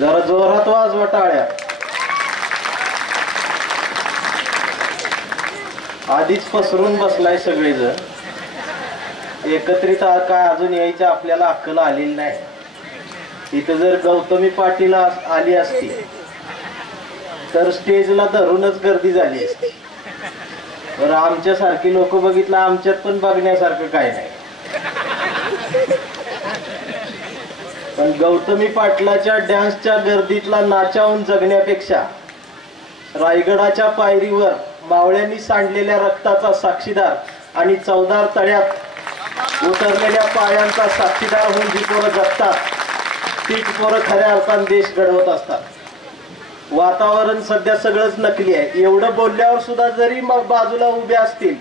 जरा जोरात वाजवा टाळ्या. आधीच पसरून बसलाय सगळेजण. एकत्रित काय अजून यायची आपल्याला अक्कल आलेली नाही. इथं जर गौतमी पाटील आली असती तर स्टेजला धरूनच गर्दी झाली असती. बरं आमच्यासारखी लोक बघितलं, आमच्यात पण बघण्यासारखं काय नाही. पण गौतमी पाटलाच्या डान्सच्या गर्दीतला नाचावून जगण्यापेक्षा रायगडाच्या पायरीवर मावळ्यांनी सांडलेल्या रक्ताचा साक्षीदार आणि चवदार तळ्यात उतरलेल्या पायांचा साक्षीदार होऊन जी पोरं जगतात तीच पोरं खऱ्या अर्थाने देश घडवत असतात. वातावरण सध्या सगळंच नकली आहे. एवढं बोलल्यावर सुद्धा जरी बाजूला उभे असतील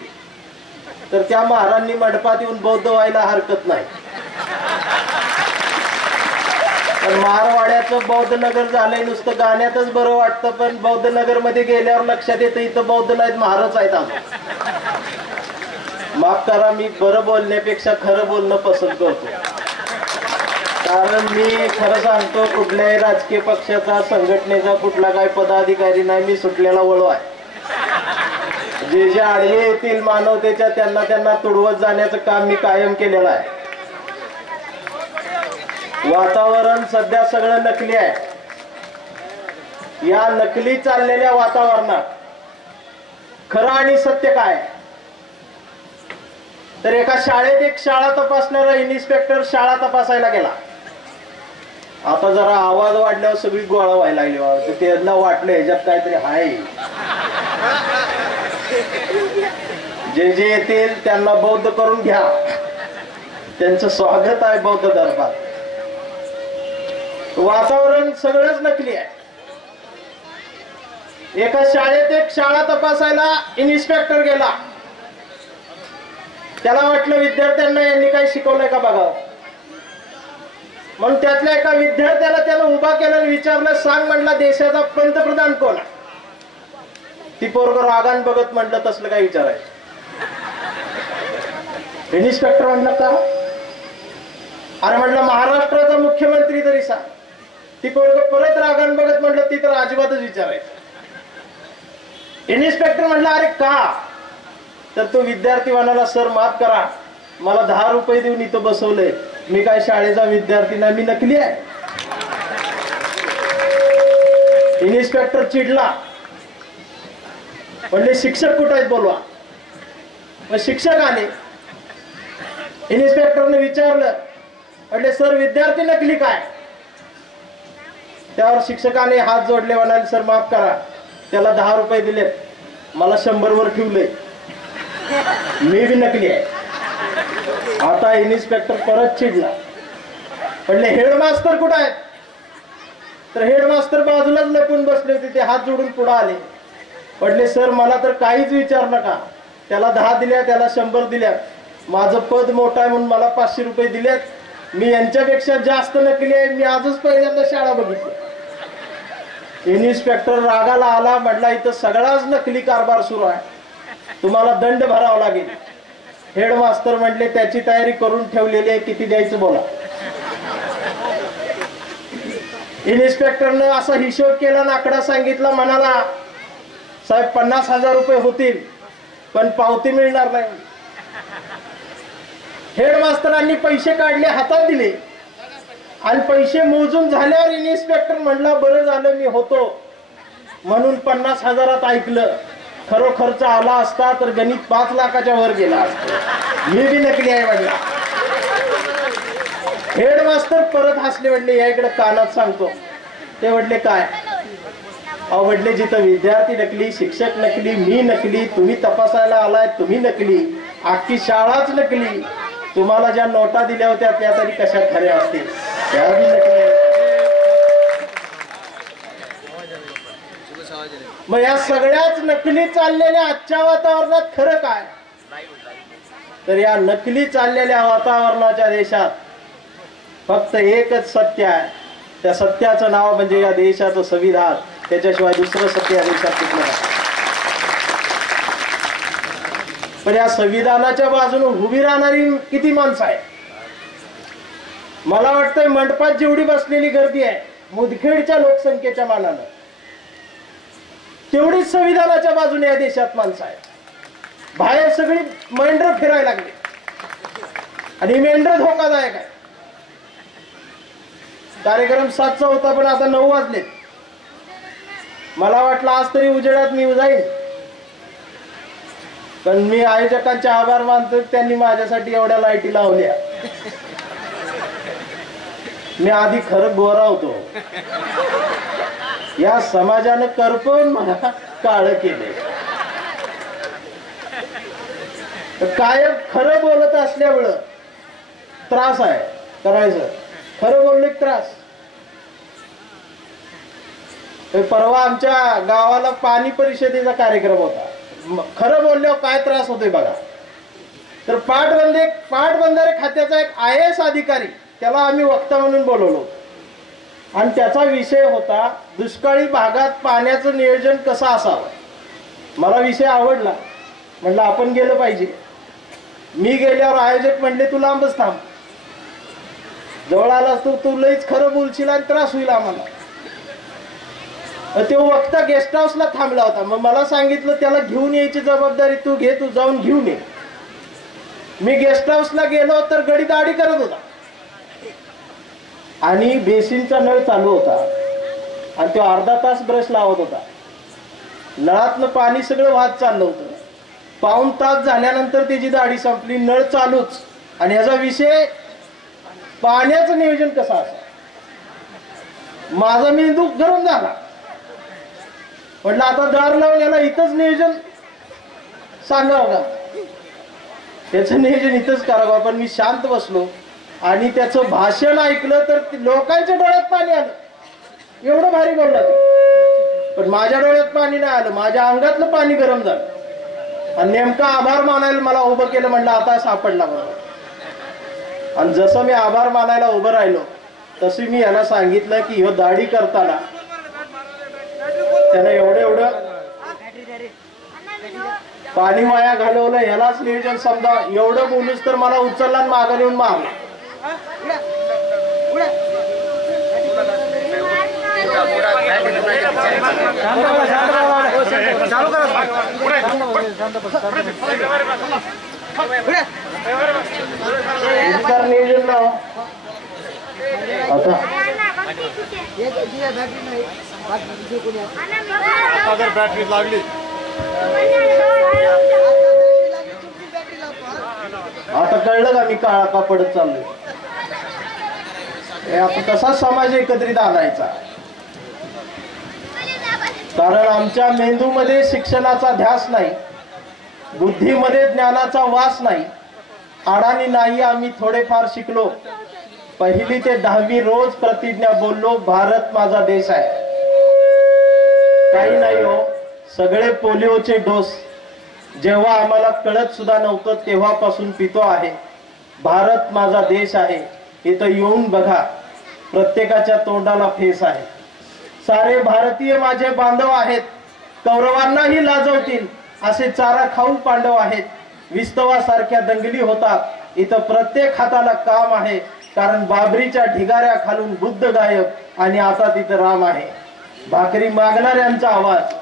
तर त्या महाराजांनी मंडपात येऊन बौद्ध व्हायला हरकत नाही. पण मारवाड्याचं बौद्ध नगर झालंय, नुसतं गाण्यातच बरं वाटतं, पण बौद्ध नगर मध्ये गेल्यावर लक्षात येतं इथं बौद्ध नाहीत, महारच आहेत. अजून माफ करा, मी बरं बोलण्यापेक्षा खरं बोलणं पसंत करतो. कारण मी खरं सांगतो, कुठल्याही राजकीय पक्षाचा संघटनेचा कुठला काही पदाधिकारी नाही. मी सुटलेला वळू आहे. जे जे आडवे येतील मानवतेच्या त्यांना तुडवत जाण्याचं काम मी कायम केलेलं आहे. वातावरण सध्या सगळं नकली आहे. या नकली चाललेल्या वातावरणात खरं आणि सत्य काय? तर एका शाळेत एक शाळा तपासणारा इन्स्पेक्टर शाळा तपासायला गेला. आता जरा आवाज वाढल्यावर सगळी गोळा व्हायला लागली. त्यांना वाटलं ह्याच्यात काहीतरी आहे. जे जे येतील त्यांना बौद्ध करून घ्या, त्यांचं स्वागत आहे बौद्ध दरबार. वातावरण सगळंच नकली आहे. एका शाळेत एक शाळा तपासायला इन्स्पेक्टर गेला. त्याला वाटलं विद्यार्थ्यांना यांनी काही शिकवलंय का बघावं. म्हणून त्यातल्या एका विद्यार्थ्याला त्यानं उभा केलं आणि विचारलं, सांग म्हणला देशाचा पंतप्रधान कोण? ती पोरग रागान बघत म्हटलं, तसलं काय विचारायचं. इन्स्पेक्टर म्हणलं का? अरे म्हटलं महाराष्ट्राचा मुख्यमंत्री तरी सांग. ती पोरग परत रागान बघत म्हटलं, ती तर अजिबातच विचारायचं. इन्स्पेक्टर म्हटलं अरे का? तर तो विद्यार्थी म्हणाला, सर माफ करा, मला 10 रुपये देऊन इथं बसवलंय, मी काय शाळेचा विद्यार्थी नाही, मी नकली आहे. इन्स्पेक्टर चिडला, म्हणले शिक्षक कुठे आहेत बोलवा. मग शिक्षक आले. इन्स्पेक्टरने विचारलं, म्हणले सर विद्यार्थी नकली काय? त्यावर शिक्षकाने हात जोडले, म्हणाले सर माफ करा, त्याला 10 रुपये दिलेत, मला 100 वर ठेवले, मी बी नकली आहे. आता इन्स्पेक्टर परत चिडला, म्हणले हेडमास्टर कुठे आहेत? तर हेडमास्टर बाजूलाच लपून बसले होते. ते हात जोडून पुढे आले, म्हणले सर मला तर काहीच विचार नका, त्याला 10 दिल्या, त्याला 100 दिल्या, माझं पद मोठं आहे म्हणून मला 500 रुपये दिलेत, मी यांच्यापेक्षा जास्त नकली आहे, मी आजच पहिल्यांदा शाळा बघितली. इन्स्पेक्टर रागाला आला, म्हटला इथं सगळाच नकली कारभार सुरू आहे, तुम्हाला दंड भरावा लागेल. हेडमास्तर म्हटले त्याची तयारी करून ठेवलेली आहे, किती द्यायचं बोला. इन्स्पेक्टरनं असा हिशोब केला, आकडा सांगितला, म्हणाला साहेब 50,000 रुपये होतील, पण पावती मिळणार नाही. हेडमास्तरांनी पैसे काढले, हातात दिले आणि पैसे मोजून झाल्यावर इन्स्पेक्टर म्हणला बरं झालं मी होतो म्हणून 50,000 ऐकलं, खरोखरच आला असता तर गणित 5 लाखाच्या वर गेला असता, मी बी नकली आहे म्हटला. हेडमास्तर परत हसले, म्हटले या इकडे कानात सांगतो. ते म्हटले काय? म्हटले जिथं विद्यार्थी नकली, शिक्षक नकली, मी नकली, तुम्ही तपासायला आलाय तुम्ही नकली, अख्खी शाळाच नकली, तुम्हाला ज्या नोटा दिल्या होत्या त्या तरी कशा खऱ्या असतील, त्या बी नकली. मग या सगळ्याच नकली चाललेल्या आजच्या वातावरणात खरं काय? तर या नकली चाललेल्या वातावरणाच्या देशात फक्त एकच सत्य आहे. त्या सत्याचं नाव म्हणजे या देशाचं संविधान. त्याच्याशिवाय दुसरं सत्य या देशात कुठलं नाही. पण या संविधानाच्या बाजूने उभी राहणारी किती माणसं आहे? मला वाटतंय मंडपात जेवढी बसलेली गर्दी आहे मुदखेडच्या लोकसंख्येच्या मानानं तेवढीच संविधानाच्या बाजूने या देशात माणसं आहेत. बाहेर सगळी मेंढरं फिरायला लागली आणि मेंढरं धोकादायक आहे. कार्यक्रम 7चा होता पण आता 9 वाजले. मला वाटलं आज तरी उजेडात मी जाईन, पण मी आयोजकांचे आभार मानतो, त्यांनी माझ्यासाठी एवढ्या लाईटी लावल्या. मी आधी खरं गोरा होतो, या समाजानं करपवून मला काळ केले. कायम खरं बोलत असल्यामुळं त्रास आहे करायचं. खरं बोलले त्रास. परवा आमच्या गावाला पाणी परिषदेचा कार्यक्रम होता. खरं बोलल्यावर काय त्रास होतोय बघा. तर पाटबंधारे खात्याचा एक IAS अधिकारी, त्याला आम्ही वक्ता म्हणून बोलवलो आणि त्याचा विषय होता दुष्काळी भागात पाण्याचं नियोजन कसं असावं. मला विषय आवडला, म्हणलं आपण गेलं पाहिजे. मी गेल्यावर आयोजक म्हणले तू लांबच थांब, जवळ आलास तू लईच खरं बोलशील आणि त्रास होईल आम्हाला. तो वक्ता गेस्ट हाऊसला थांबला होता. मग मला सांगितलं त्याला घेऊन यायची जबाबदारी तू घे, तू जाऊन घेऊन ये. मी गेस्ट हाऊसला गेलो तर गडी दाढी करत होता आणि बेसिनचा नळ चालू होता आणि तो अर्धा तास ब्रश लावत होता. नळातलं पाणी सगळं वाहत चाललं होतं. पाऊण तास झाल्यानंतर त्याची दाढी संपली, नळ चालूच. आणि ह्याचा विषय पाण्याचं नियोजन कसं असं. माझा मेंदू गरम झाला. म्हटलं आता दार लावून याला इथंच नियोजन सांगावं का, त्याचं नियोजन इथंच करावं. पण मी शांत बसलो आणि त्याचं भाषण ऐकलं तर लोकांच्या डोळ्यात पाणी आलं. एवढं भारी बोलला ते, पण माझ्या डोळ्यात पाणी नाही आलं. माझ्या अंगातलं पाणी गरम झालं आणि नेमका आभार मानायला मला उभं केलं. म्हणलं आता सापडला बरोबर. आणि जसं मी आभार मानायला उभं राहिलो तशी मी याला सांगितलं की ह्यो दाढी करताना त्यानं एवढं पाणी वाया घालवलं, ह्यालाच नियोजन समजा. एवढं बोलूच तर मला उचलला आणि मागं नेऊन मारला. नियोजन लाव आता. अगर बॅटरी लागली आता कळलं का मी काळा का पडत चाललोय. आता कसा समाज एकत्रित आणायचा. कारण आमच्या मेंदूमध्ये शिक्षणाचा ध्यास नाही, बुद्धीमध्ये ज्ञानाचा वास नाही. अडाणी नाही आम्ही थोडेफार शिकलो. 1ली ते 10वी रोज प्रतिज्ञा बोललो, भारत माझा देश आहे. काही नाही हो, सगळे पोलिओचे डोस जेव्हा आम्हाला कळत सुद्धा नव्हतं तेव्हापासून पितो आहे. भारत माझा देश आहे. इथं येऊन बघा, प्रत्येकाच्या तोंडाला फेस आहे. सारे भारतीय माझे बांधव आहेत, कौरवांनाही लाजवतील असे चारा खाऊ पांडव आहेत. विस्तवासारख्या दंगली होतात, इथं प्रत्येक हाताला काम आहे. कारण बाबरीच्या ढिगाऱ्या खालून बुद्ध गायब आणि आता तिथं राम आहे. भाकरी मागणाऱ्यांचा आवाज,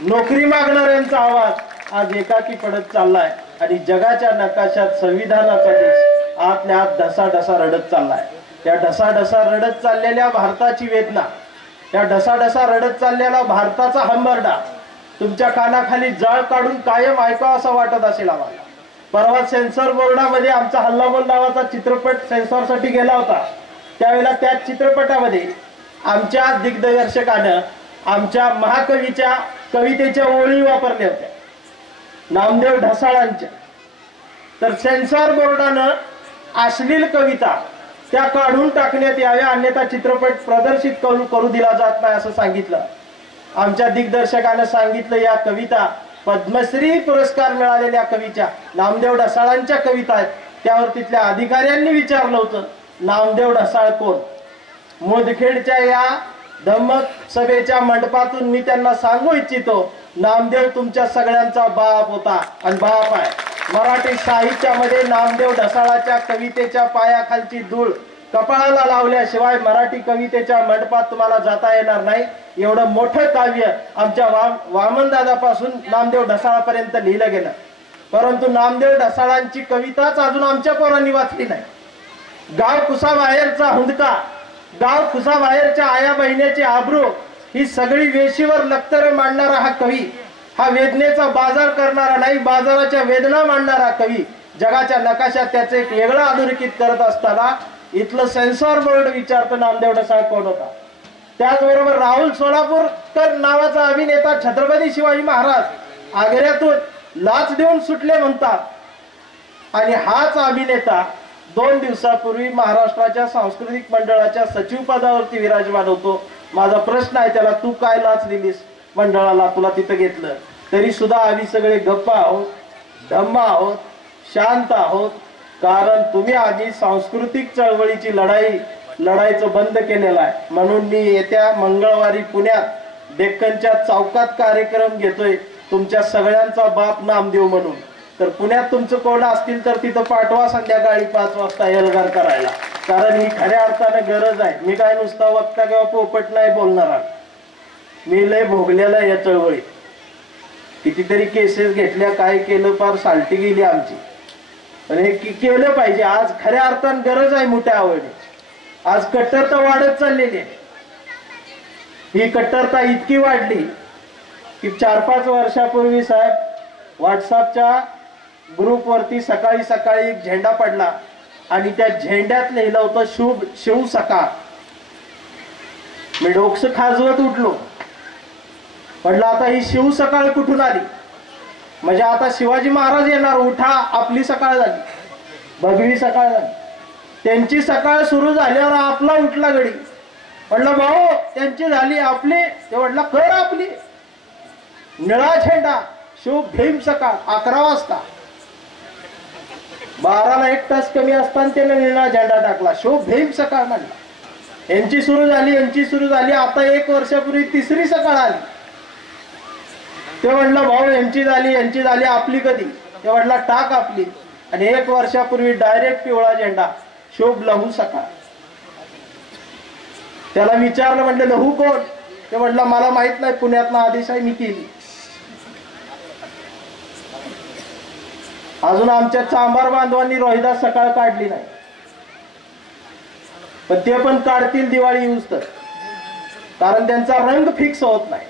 नोकरी मागणाऱ्यांचा आवाज आज एकाकी पडत चाललाय आणि जगाच्या नकाशात संविधानाचा देश आतल्या आत ढसाढसा रडत चाललाय. त्या ढसाढसा रडत चाललेल्या भारताची वेदना, त्या ढसाढसा रडत चाललेला भारताचा हंबरडा तुमच्या कानाखाली जाळ काढून कायम ऐकावं असं वाटत असेल आम्हाला. परवा सेन्सॉर बोर्डामध्ये आमचा हल्लाबोल नावाचा चित्रपट सेन्सॉरसाठी गेला होता. त्यावेळेला त्या चित्रपटामध्ये आमच्या दिग्दर्शकानं आमच्या महाकवीच्या कवितेच्या ओळी वापरल्या होत्या, नामदेव ढसाळांच्या. तर सेन्सॉर बोर्डानं अश्लील कविता त्या काढून टाकण्यात याव्या, अन्यथा चित्रपट प्रदर्शित करू दिला जात नाही असं सांगितलं. आमच्या दिग्दर्शकानं सांगितलं या कविता पद्मश्री पुरस्कार मिळालेल्या कवीच्या नामदेव ढसाळांच्या कविता आहेत. त्यावर तिथल्या अधिकाऱ्यांनी विचारलं होतं नामदेव ढसाळ कोण. मुदखेडच्या या धम्मक सभेच्या मंडपातून मी त्यांना सांगू इच्छितो, नामदेव तुमच्या सगळ्यांचा बाप होता आणि बाप आहे. मराठी साहित्यामध्ये नामदेव ढसाळाच्या कवितेच्या पायाखालची धूळ कपाळाला लावल्याशिवाय मराठी कवितेच्या मंडपात तुम्हाला जाता येणार नाही. एवढं मोठं काव्य आमच्या वामनदादापासून नामदेव ढसाळापर्यंत लिहिलं गेलं. परंतु नामदेव ढसाळांची कविताच अजून आमच्या पोरांनी वाचली नाही. गाव कुसाबाहेरचा हुंदका, गाव कुसाबाहेरच्या आया बहिणीचे आब्रू, ही सगळी वेशीवर लक्तर मांडणारा हा कवी, हा वेदनेचा बाजार करणारा नाही, बाजाराच्या वेदना मांडणारा कवी, जगाच्या नकाशात त्याचे एक वेगळं अधोरेखित करत असताना इथलं सेन्सॉर बोर्ड विचारतो नामदेव ढसाळ कोण होता. त्याचबरोबर राहुल सोलापूरकर नावाचा अभिनेता छत्रपती शिवाजी महाराज आग्र्यातून लाच देऊन सुटले म्हणतात, आणि हाच अभिनेता 2 दिवसापूर्वी महाराष्ट्राच्या सांस्कृतिक मंडळाच्या सचिव पदावरती विराजमान होतो. माझा प्रश्न आहे त्याला, तू काय लाच दिलीस मंडळाला, तुला तिथं घेतलं? तरी सुद्धा आम्ही सगळे गप्पा आहोत, धम्म आहोत, शांत आहोत, कारण तुम्ही आधी सांस्कृतिक चळवळीची लढाईचं बंद केलेलं आहे. म्हणून मी येत्या मंगळवारी पुण्यात डेक्कनच्या चौकात कार्यक्रम घेतोय, तुमच्या सगळ्यांचा बाप नामदेव म्हणून. तर पुण्यात तुमचं कोण असतील तर तिथं पाठवा संध्याकाळी 5 वाजता एल्गार करायला, कारण ही खऱ्या अर्थाने गरज आहे. मी काय नुसता वक्ता किंवा पोपट नाही बोलणार आहे, मी लय भोगलेलं आहे या चळवळीत. कितीतरी केसेस घेतल्या, काय केलं, फार साल्टी गेली आमची. पण हे केलं पाहिजे. आज खऱ्या अर्थाने गरज आहे मोठ्या आवडी. आज कट्टरता वाढत चाललेली आहे. ही कट्टरता इतकी वाढली की 4-5 वर्षापूर्वी साहेब व्हॉट्सअपच्या ग्रुपवरती सकाळी सकाळी एक झेंडा पडला आणि त्या झेंड्यात लिहिलं होतं शिव सकाळ. मी डोकं खाजवत उठलो, म्हटलं आता ही शिव सकाळ कुठून आली? म्हणजे आता शिवाजी महाराज येणार, उठा आपली सकाळ झाली, भगवी सकाळ झाली. त्यांची सकाळ सुरू झाल्यावर आपला उठला गडी. म्हटलं भाऊ त्यांची झाली, आपली. ते म्हटलं कर आपली. निळा झेंडा शिव भीम सकाळ 11 वाजता, 12ला 1 तास कमी असताना त्याने निळा झेंडा टाकला, शिव भीम सकाळ म्हणला. यांची सुरू झाली. आता 1 वर्षापूर्वी 3री सकाळ आली. ते म्हटलं भाऊ यांची झाली, आपली कधी? ते म्हटलं टाक आपली. आणि 1 वर्षापूर्वी डायरेक्ट पिवळा झेंडा, शुभ लहू सकाळ. त्याला विचारलं, म्हटलं लहू कोण? ते म्हटलं मला माहित नाही, पुण्यातनं आदेश आहे, मी केली. अजून आमच्या चांभार बांधवांनी रोहिदास सकाळ काढली नाही, पण ते पण काढतील दिवाळी येऊस तर, कारण त्यांचा रंग फिक्स होत नाही.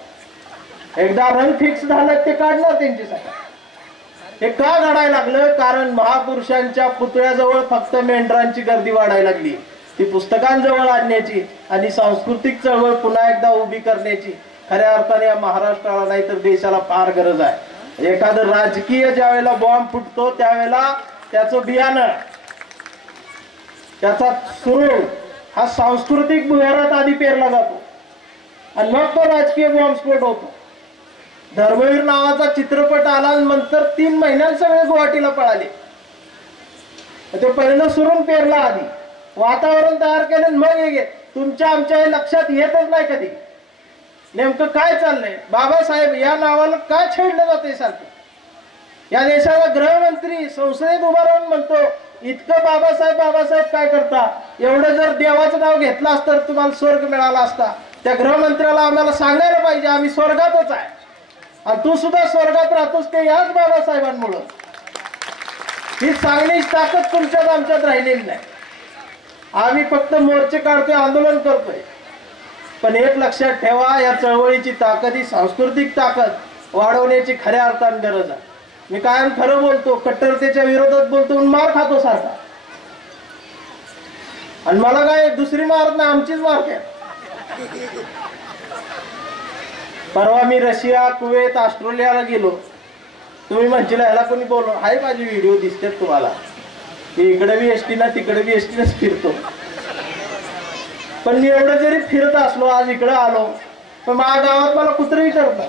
एकदा रंग फिक्स झालं ते काढणार त्यांची सकाळ. हे का घडायला लागलं? कारण महापुरुषांच्या पुतळ्याजवळ फक्त मेंढरांची गर्दी वाढायला लागली. ती पुस्तकांजवळ आणण्याची आणि सांस्कृतिक चळवळ पुन्हा एकदा उभी करण्याची खऱ्या अर्थाने या महाराष्ट्राला नाही तर देशाला फार गरज आहे. एखादं राजकीय ज्या वेळेला बॉम्ब फुटतो त्यावेळेला त्याचं बियाणं, त्याचा सुरू हा सांस्कृतिक भुयारात आधी पेरला जातो आणि मग तो राजकीय बॉम्बस्फोट होतो. धर्मवीर नावाचा चित्रपट आला नंतर 3 महिन्यात सगळे गुवाहाटीला पळाले. ते पहिलं सुरून पेरला, आधी वातावरण तयार केलं, मग हे तुमच्या आमच्या हे लक्षात येतच नाही कधी नेमकं काय चाललंय. बाबासाहेब या नावाला काय छेडलं जाते सारखं? या देशाला गृहमंत्री संसदेत उभा राहून म्हणतो इतकं बाबासाहेब काय करता? एवढं जर देवाचं नाव घेतलं असतं तर तुम्हाला स्वर्ग मिळाला असता. त्या गृहमंत्र्याला आम्हाला सांगायला पाहिजे आम्ही स्वर्गातच आहे, आणि तू सुद्धा स्वर्गात राहतोस ते याच बाबासाहेबांमुळं. ही सांगण्याची ताकद तुमच्यात आमच्यात राहिलेली नाही. आम्ही फक्त मोर्चे काढतोय, आंदोलन करतोय. पण एक लक्षात ठेवा, या चळवळीची ताकद ही सांस्कृतिक ताकद वाढवण्याची खऱ्या अर्थाने गरज आहे. मी कायम खरं बोलतो, कट्टरतेच्या विरोधात बोलतो म्हणून मार खातो सारखा, आणि मला काय दुसरी मारत नाही, आमचीच मारते. परवा मी रशिया, कुवेत, ऑस्ट्रेलियाला गेलो. तुम्ही म्हणशील ह्याला कोणी बोललो आहे? माझे व्हिडिओ दिसतात तुम्हाला. इकडे बी एसटीना तिकडे बी एसटीनच फिरतो. पण मी एवढं जरी फिरत असलो, आज इकडे आलो, पण माझ्या गावात मला कुत्रे विचारतात,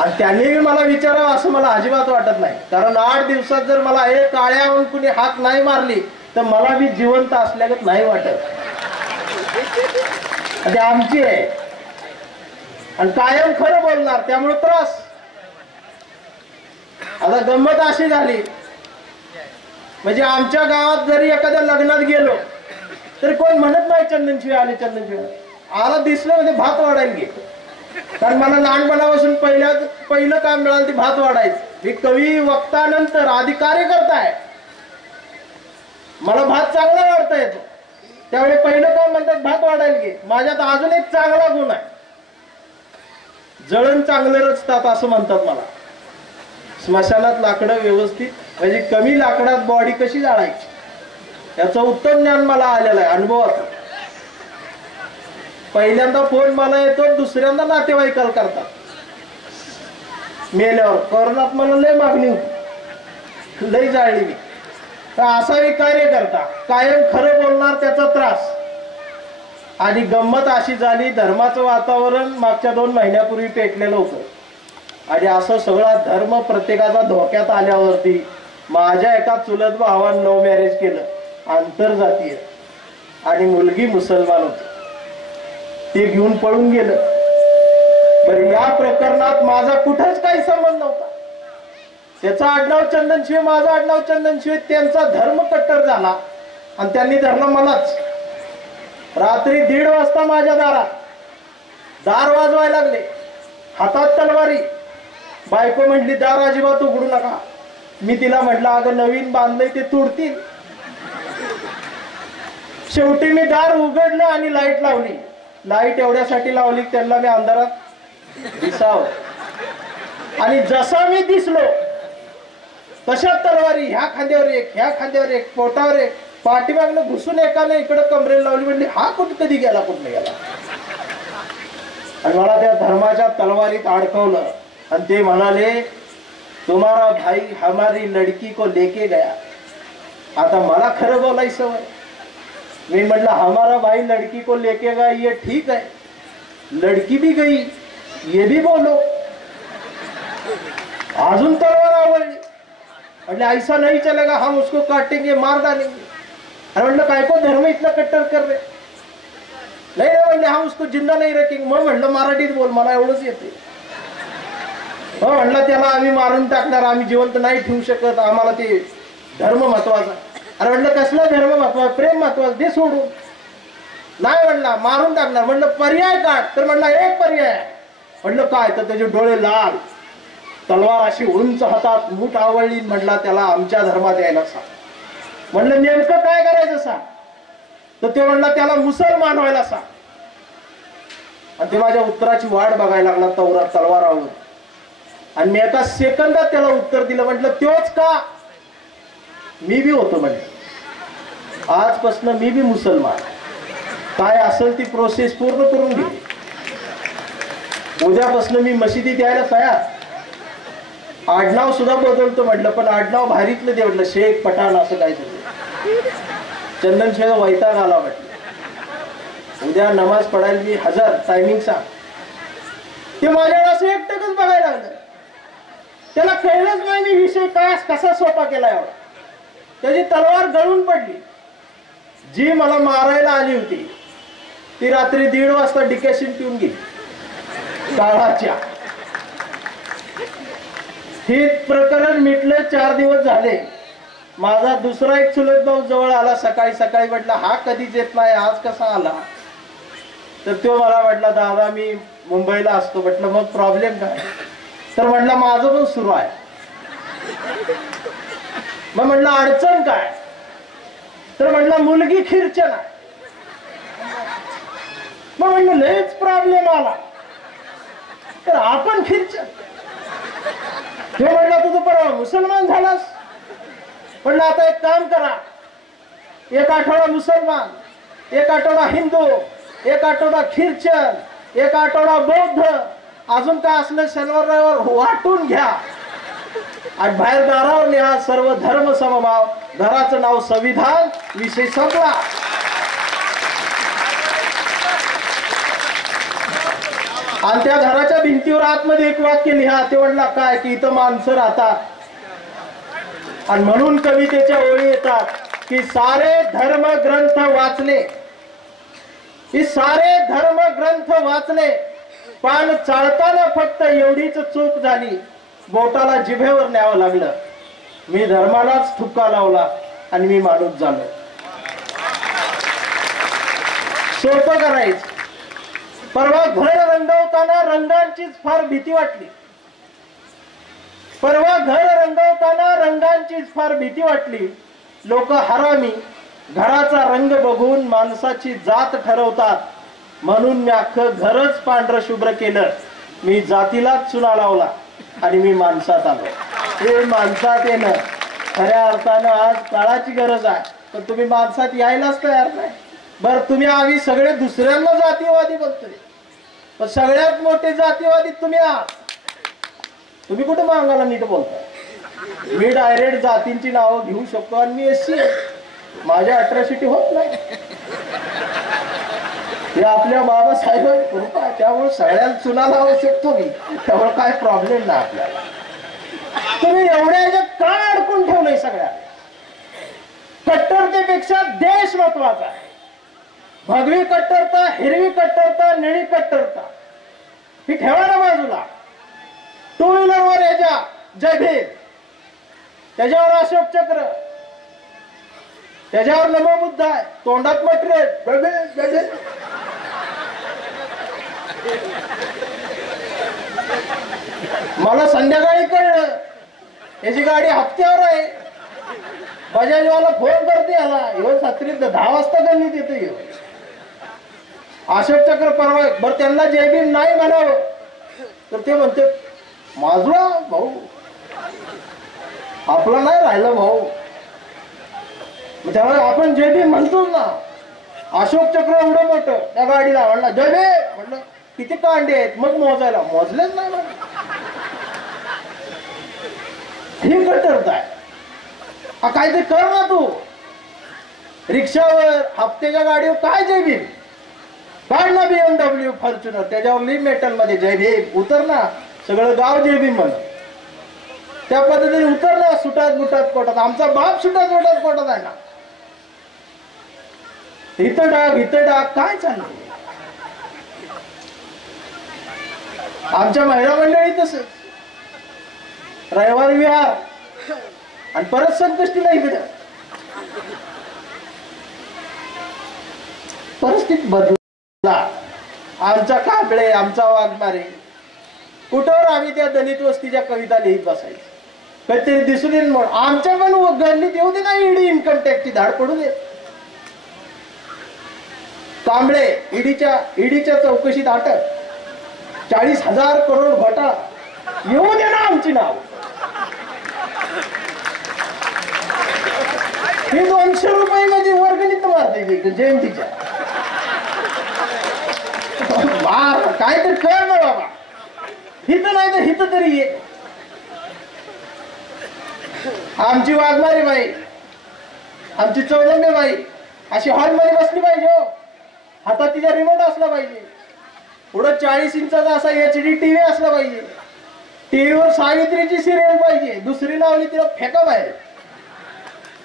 आणि त्यांनी मला विचारावं असं मला अजिबात वाटत नाही. कारण 8 दिवसात जर मला हे काळ्याहून कुणी हाक नाही मारली तर मला बी जिवंत असल्यागत नाही वाटत. ते आमची आहे आणि कायम खरं बोलणार, त्यामुळे त्रास. आता गंमत अशी झाली, म्हणजे आमच्या गावात जरी एखाद्या लग्नात गेलो तरी कोण म्हणत नाही चंदनशिवे आले, चंदनशिवे आला दिसलं म्हणजे भात वाढायला गेलो. कारण मला लहानपणापासून पहिलं काम मिळालं ते भात वाढायचं. मी कवी वक्तानंतर आधी कार्यकर्ता आहे, मला भात चांगला वाढता येतो. त्यावेळी पहिलं काम म्हणतात भात वाढायला गे. माझ्यात अजून एक चांगला गुण आहे, जळण चांगलं रचतात असं म्हणतात मला. स्मशानात लाकडं व्यवस्थित म्हणजे कमी लाकडात बॉडी कशी जाळायची याचं उत्तम ज्ञान मला आलेलं आहे अनुभवात. पहिल्यांदा फोन मला येतो, दुसऱ्यांदा नातेवाईकाला करतात. मेल्यावर कोरोनात मला लय मागणी होती, लय जाळली मी. तर असा एक कार्यकर्ता कायम खरं बोलणार, त्याचा त्रास. आणि गंमत अशी झाली, धर्माचं वातावरण मागच्या 2 महिन्यापूर्वी पेटलेलं होतं आणि असं सगळा धर्म प्रत्येकाचा धोक्यात आल्यावरती माझ्या एका चुलत भावानं लव्ह मॅरेज केलं, आंतरजातीय, आणि मुलगी मुसलमान होती. ते घेऊन पळून गेलं. बरं, या प्रकरणात माझा कुठंच काही संबंध नव्हता. त्याचा आडनाव चंदनशिवे, माझा आडनाव चंदनशिवे. त्यांचा धर्म कट्टर झाला आणि त्यांनी धरला मलाच. रात्री 1:30 वाजता माझ्या दार वाजवायला लागले, हातात तलवारी. बायको म्हटली दार अजिबात उघडू नका. मी तिला म्हटलं अगं नवीन बांधलंय ते तोडतील. शेवटी मी दार उघडलं आणि लाईट लावली. लाईट एवढ्यासाठी लावली त्यांना मी अंधारात दिसावं. आणि जसा मी दिसलो तशा तलवारी ह्या खांद्यावर एक, ह्या खांद्यावर एक, पोटावर एक, पाठीमागनं घुसून एकानं इकडे कमरेला लावली. म्हणली हा कधी गेला, कुठं गेला. आणि मला त्या धर्माच्या तलवारीत अडकवलं आणि ते म्हणाले तुम्हारा भाई हमारी लड़की को लेके गया. आता मला खरं बोलायचं सवय. मैं म्हटलं हमारा भाई लड़की को लेके गया ये ठीक है, लड़की भी गई ये भी बोलो. अजून तलवार आवडली. म्हटले ऐसा नहीं चलेगा, हम उसको काटेंगे, मार डालेंगे. अरे म्हटलं काय को धर्म इतना कट्टर कर रहे. नाही म्हणले हम उसको जिंदा नहीं रखेंगे. मग म्हटलं मराठीत बोल, मला एवढंच येते. हो म्हटलं त्याला आम्ही मारून टाकणार, आम्ही जिवंत नाही ठेवू शकत, आम्हाला ते धर्म महत्वाचा. अरे म्हटलं कसला धर्म महत्वाचा, प्रेम महत्वाचं, दे सोडून. नाही म्हणला मारून टाकणार. म्हटलं पर्याय काढ. तर म्हणला एक पर्याय. म्हटलं काय. तर त्याचे डोळे लाल, तलवार अशी उंच हातात, मूठ आवळली. म्हटला त्याला आमच्या धर्मात यायला सांग. म्हणलं नेमकं काय करायचं सांग. तर ते म्हणला त्याला मुसलमान व्हायला सांग. आणि ते माझ्या उत्तराची वाट बघायला लागला तलवार आवळून. आणि मी एका सेकंदात त्याला उत्तर दिलं. म्हटलं तोच का. मी बी होतो म्हणजे, आजपासून मी बी मुसलमान. काय असेल ती प्रोसेस पूर्ण करून घे. उद्यापासून मी मशिदीत यायला तयार. आडनाव सुद्धा बदलतो म्हटलं, पण आडनाव भारीतलं दे म्हटलं, शेख पठाण असं काय तरी. चंदनशिवेला वैताग आला म्हटलं. उद्या नमाज पडायला मी हजर, टायमिंग सांग. ते माझ्याकडे असं एकटकच बघायला लागलं. त्याला कळलंच नाही मी विषय काय कसा सोपा केला एवढा. त्याची तलवार गळून पडली. जी मला मारायला आली होती ती रात्री 1:30 वाजता डिकॅशन पिऊन गेली काळाच्या. हे प्रकरण मिटलं. 4 दिवस झाले. माझा दुसरा एक चुलत भाऊ जवळ आला. सकाळी म्हटलं हा कधीच येत नाही, आज कसा आला. तर तो मला म्हटला दादा मी मुंबईला असतो. म्हटलं मग प्रॉब्लेम काय. तर म्हटलं माझं पण सुरू आहे. मग म्हटलं अडचण काय. तर म्हटलं मुलगी खिरचन आहे. मग म्हटलं लयच प्रॉब्लेम आला. तर आपण खिरचन. ते म्हटलं तुझं परवा मुसलमान झालास. म्हटलं आता एक काम करा, एक आठवडा मुसलमान, एक आठवडा हिंदू, एक आठवडा ख्रिश्चन, एक आठवडा बौद्ध, अजून काय असलं शनिवार रविवार वाटून घ्या आणि बाहेर दारावर लिहा सर्व धर्म समभाव. घराचं नाव संविधान. विषय संपला. आणि त्या घराच्या भिंतीवर आतमध्ये एक वाक्य लिहा. ते म्हणला काय की इथं माणसं राहतात. आणि म्हणून कवितेच्या ओळी येतात की सारे धर्म ग्रंथ वाचले, ही सारे धर्म ग्रंथ वाचले, पण चालताना फक्त एवढीच चूक झाली, बोटाला जिभेवर न्यावं लागलं. मी धर्मालाच ठुका लावला आणि मी माणूस झालो. सोपं करायचं. परवा घर रंगवताना रंगांचीच फार भीती वाटली. परवा घर रंगवताना रंगांचीच फार भीती वाटली. लोक हरामी घराचा रंग बघून माणसाची जात ठरवतात, म्हणून मी अख्खं घरच पांढरं शुभ्र केलं. मी जातीलाच चुना लावला आणि मी माणसात आलो. हे माणसात येणं खऱ्या अर्थानं आज काळाची गरज आहे, पण तुम्ही माणसात यायलाच तयार नाही. बर, तुम्ही आम्ही सगळे दुसऱ्यांना जातीवादी बघतोय, पण सगळ्यात मोठे जातीवादी तुम्ही आहात. तुम्ही कुठे मागायला नीट बोलताय? मी डायरेक्ट जातींची नावं घेऊ शकतो आणि मी एससी आहे, माझ्या अट्रॉसिटी होत नाही. हे आपल्या बाबासाहेबांची कृपा आहे, त्यामुळे सगळ्यांना चुना लावू शकतो मी, त्यामुळे काय प्रॉब्लेम नाही आपल्याला. तुम्ही एवढ्या ह्याच्यात का अडकून ठेवलंय? सगळ्या कट्टरतेपेक्षा देश महत्वाचा आहे. भगवी कट्टरता, हिरवी कट्टरता, निळी कट्टरता ही ठेवा ना बाजूला. टू व्हीलरवर याच्या जय भीम, त्याच्यावर अशोक चक्र, त्याच्यावर नमो बुद्ध आहे, तोंडात मटेरियल जय भीम जय भीम. मला संध्याकाळी कळलं याची गाडी हप्त्यावर आहे. बजाजवाला फोन करते याला, येऊन सात्रीत 10 वाजता गल्लीत येतो. येऊ अशोक चक्र परवा. बरं, त्यांना जय भीम नाही म्हणावं तर ते म्हणते माझा भाऊ आपला नाही राहिला भाऊ. त्यामुळे आपण जय भीम म्हणतो ना. अशोक चक्र एवढं मोठं त्या गाडीला म्हणला जय भीम, म्हणलं किती कांडे आहेत मग मोजायला, मोजलेच नाही म्हणलं. ही कट्टरताय. काहीतरी कर ना तू. रिक्षावर हप्त्याच्या गाडीवर काय जय भीम? काढ ना BMW फॉर्च्युनर, त्याच्यावर लिम मेटल मध्ये जय भीम उतर ना, सगळं गाव जय भीम म्हण. त्या पद्धतीने उतर ना, सुटात बुटात कोटात. आमचा बाप सुटात बुटात कोटात आहे ना. इथं डाग काय चाललंय? आमच्या महिला मंडळी तसं रविवारी विहार आणि परत संकष्टीला इकडे. परिस्थिती बदला. आमचा कांबळे, आमचा वाघमारे, कुठवर आम्ही त्या दलित वस्तीच्या कविता लिहित बसायचं. काहीतरी दिसून येईल म्हणून. आमच्या पण गल्लीत येऊ दे ना ईडी इन्कम टॅक्सची धाड पडू दे. कांबळे ईडीच्या चौकशीत अटक, 40,000 करोड घोटाळा, येऊ दे ना आमची नाव. हे 200 रुपये मध्ये वर्गणीत मारते जयंतीच्या. काहीतरी कर ना बाबा. हिथं नाही तर हिथं तरी ये. आमची वाघमारी बाई, आमची चौदंबे बाई अशी हॉलमध्ये बसली पाहिजे. हातात तिचा रिमोट असला पाहिजे. पुढं 40 इंचाचा असा HD TV असला पाहिजे. टीव्हीवर सावित्रीची सिरियल पाहिजे. दुसरी लावली तिला फेका बाहेर.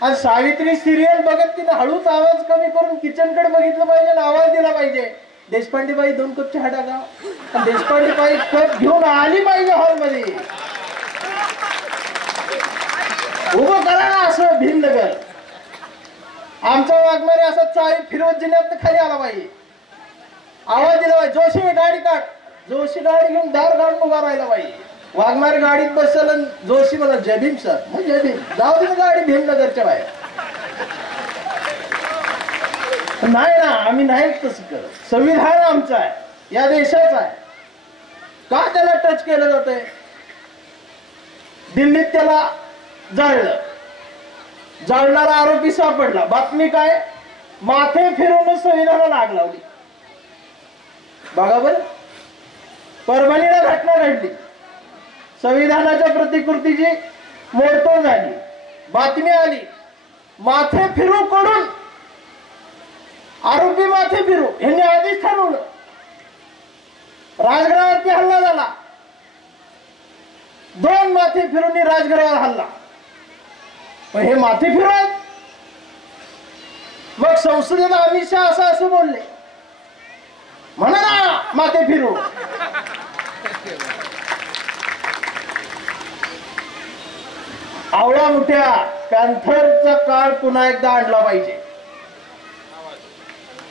आणि सावित्री सिरियल बघत तिने हळूच आवाज कमी करून किचनकडे बघितलं पाहिजे आणि आवाज दिला पाहिजे. देशपांडे बाई 2 कप चहा टाका. देशपांडे बाई कप घेऊन आली पाहिजे हॉलमध्ये. उभं करा ना असं भीमनगर. आमचा वाघमारे असा चाळी फिरवत जिल्ह्यात खाली आला पाहिजे. आवाज दिला पाहिजे. जोशी गाडी काढ. जोशी गाडी घेऊन दार काढून उभा राहिला पाहिजे. वाघमारे गाडीत बसल आणि जोशी मला जय भीम सर, मग जय भीम. जाऊ दे गाडी भीमनगरच्या बाहेर. नाही ना, आम्ही नाही तसं करत. संविधान आमचं आहे, या देशाचं आहे. का त्याला टच केलं जातंय? दिल्लीत त्याला जाळलं. जाळणारा आरोपी सापडला. बातमी काय? माथे फिरवून संविधानाला आग लावली. बघा बरं, परभणीला घटना घडली. संविधानाच्या प्रतिकृतीची मोडतोड झाली. बातमी आली. माथे फिरू कडून आरोपी माथे फिरू यांनी आधीच ठरवलं. राजगडावरती हल्ला झाला. 2 माथे फिरूंनी राजगडावर हल्ला. पण हे माथे फिरू आहेत. मग संसदेत अमित शहा असं बोलले, म्हणा ना माथे फिरू. आवळ्या मुठ्या पॅन्थरचा काळ पुन्हा एकदा आणला पाहिजे.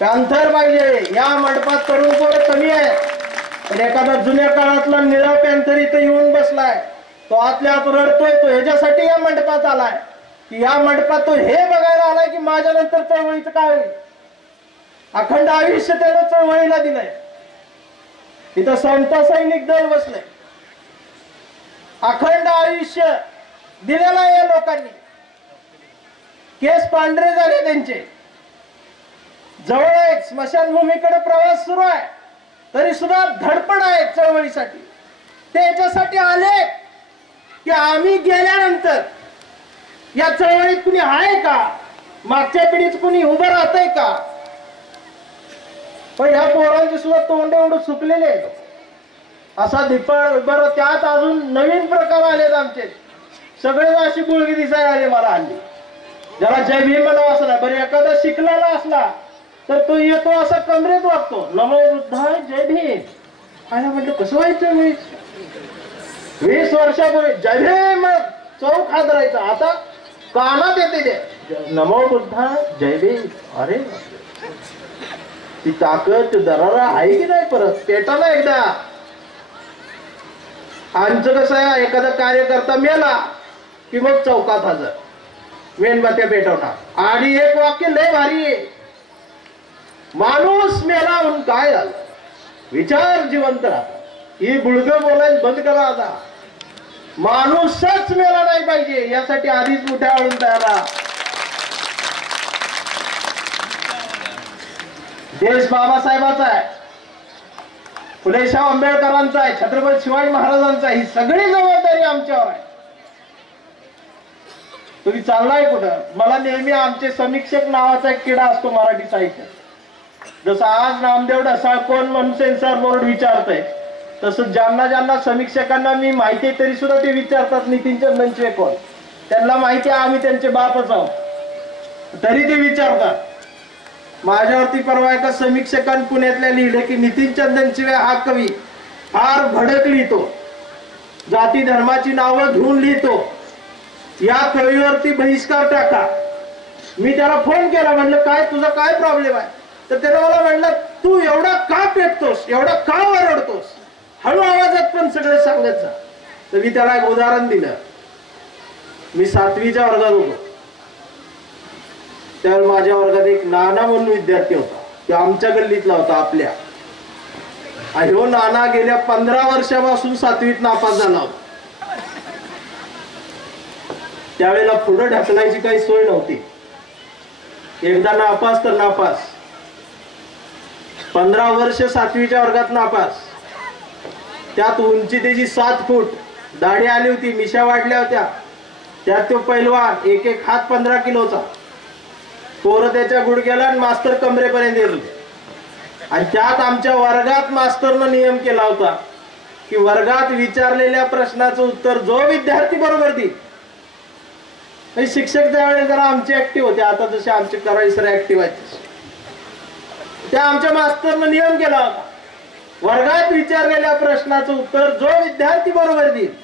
पॅन्थर पाहिजे. या मंडपात तरुण पोरं कमी आहे, पण एखादा जुन्या काळातला निळा पॅन्थर इथं येऊन बसलाय, तो आतल्या आत रडतोय. तो ह्याच्यासाठी या मंडपात आलाय की या मंडपात तो हे बघायला आलाय की माझ्या नंतर चळवळीचं काय होईल. अखंड आयुष्य त्यानं चळवळीला दिलंय. इथं समता सैनिक दल बसलंय. अखंड आयुष्य दिलेलं आहे या लोकांनी. केस पांढरे झाले त्यांचे. जवळ एक स्मशानभूमीकडे प्रवास सुरू आहे, तरी सुद्धा धडपड आहे चळवळीसाठी. ते याच्यासाठी आले की आम्ही गेल्यानंतर या चळवळीत कुणी आहे का, मागच्या पिढीत कुणी उभं राहतंय का. पण ह्या पोरांचे सुद्धा तोंड एवढं सुकलेले आहेत. असा दीपळ बरं, त्यात अजून नवीन प्रकार आलेत आमचे. सगळे अशी गुळगी दिसायला आले मला हल्ली. ज्याला जय भीम म्हणावं असं नाही. बरं, एखादा शिकलेला असला तर तो येतो असा कमरेत वागतो, नमो बुद्धाय जय भीम. आणि म्हटलं कसं व्हायचं 20 वर्षापूर्वी जय भीम चौक हादरायचा, आता कानात येते ते नमो बुद्धाय जय भीम. अरे ती ताकद दरारा आहे की नाही. परत पेटाला एकदा. आमचं कसं आहे, एखादा कार्यकर्ता मेला की मग चौकात हजर, मेणबत्त्या पेटवणार. आणि एक वाक्य लय भारी आहे, माणूस मेला म्हणून काय झालं, विचार जिवंत राहतात. ही बुळगं बोलायला बंद करा आता. माणूसच मेला नाही पाहिजे यासाठी आधीच मोठ्या आळून तयार राहा. देश बाबासाहेबांचा आहे, फुलेशाह आंबेडकरांचा आहे, छत्रपती शिवाजी महाराजांचा आहे. ही सगळी जबाबदारी आमच्यावर आहे. तुम्ही चाललाय कुठं. मला नेहमी आमचे समीक्षक नावाचा एक किडा असतो मराठी साहित्यात. जसं आज नामदेव ढसाळ कोण म्हणून सेन्सॉर बोर्ड विचारतंय, तसं ज्यांना ज्यांना समीक्षकांना मी माहिती आहे तरी सुद्धा ते विचारतात नितीन चंदनशिवे कोण. त्यांना माहिती आहे आम्ही त्यांचे बापच आहोत, तरी ते विचारतात. माझ्यावरती परवा एका समीक्षकांनी पुण्यातल्या लिहिलं की नितीन चंदनशिवे हा कवी फार भडक लिहितो, जाती धर्माची नावं घेऊन लिहितो, या कवीवरती बहिष्कार टाका. मी त्याला फोन केला, म्हणलं काय तुझा काय प्रॉब्लेम आहे. तर त्याने मला म्हणलं तू एवढा का पेटतोस, एवढा का ओरडतोस, हळू आवाजात पण सगळे सांगत जा. तर मी त्याला एक उदाहरण दिलं. मी 7वीच्या वर्गात होतो, त्यावेळी माझ्या वर्गात एक नाना म्हणून विद्यार्थी होता. तो आमच्या गल्लीतला होता आपल्या. आणि हो नाना गेल्या 15 वर्षापासून 7वीत नापास झाला होता. त्यावेळेला पुढे ढकलायची काही सोय नव्हती. एकदा नापास तर नापास. 15 वर्ष 7वीच्या वर्गात नापास. त्यात उंची त्याची 7 फूट, दाढी आली होती, मिशा वाढल्या होत्या. त्यात तो पैलवान, एक एक हात 15 किलोचा. पोरं त्याच्या गुडघ्याला आणि मास्तर कमरेपर्यंत येत होते. आणि त्यात आमच्या वर्गात मास्तरनं नियम केला होता की वर्गात विचारलेल्या प्रश्नाचं उत्तर जो विद्यार्थी बरोबर देईल. शिक्षक त्यावेळेस जरा आमचे ऍक्टिव्ह होते, आता जसे आमचे कराई सर ऍक्टिव्ह आहेत. त्या आमच्या मास्तरनं नियम केला होता, वर्गात विचारलेल्या प्रश्नाचं उत्तर जो विद्यार्थी बरोबर देईल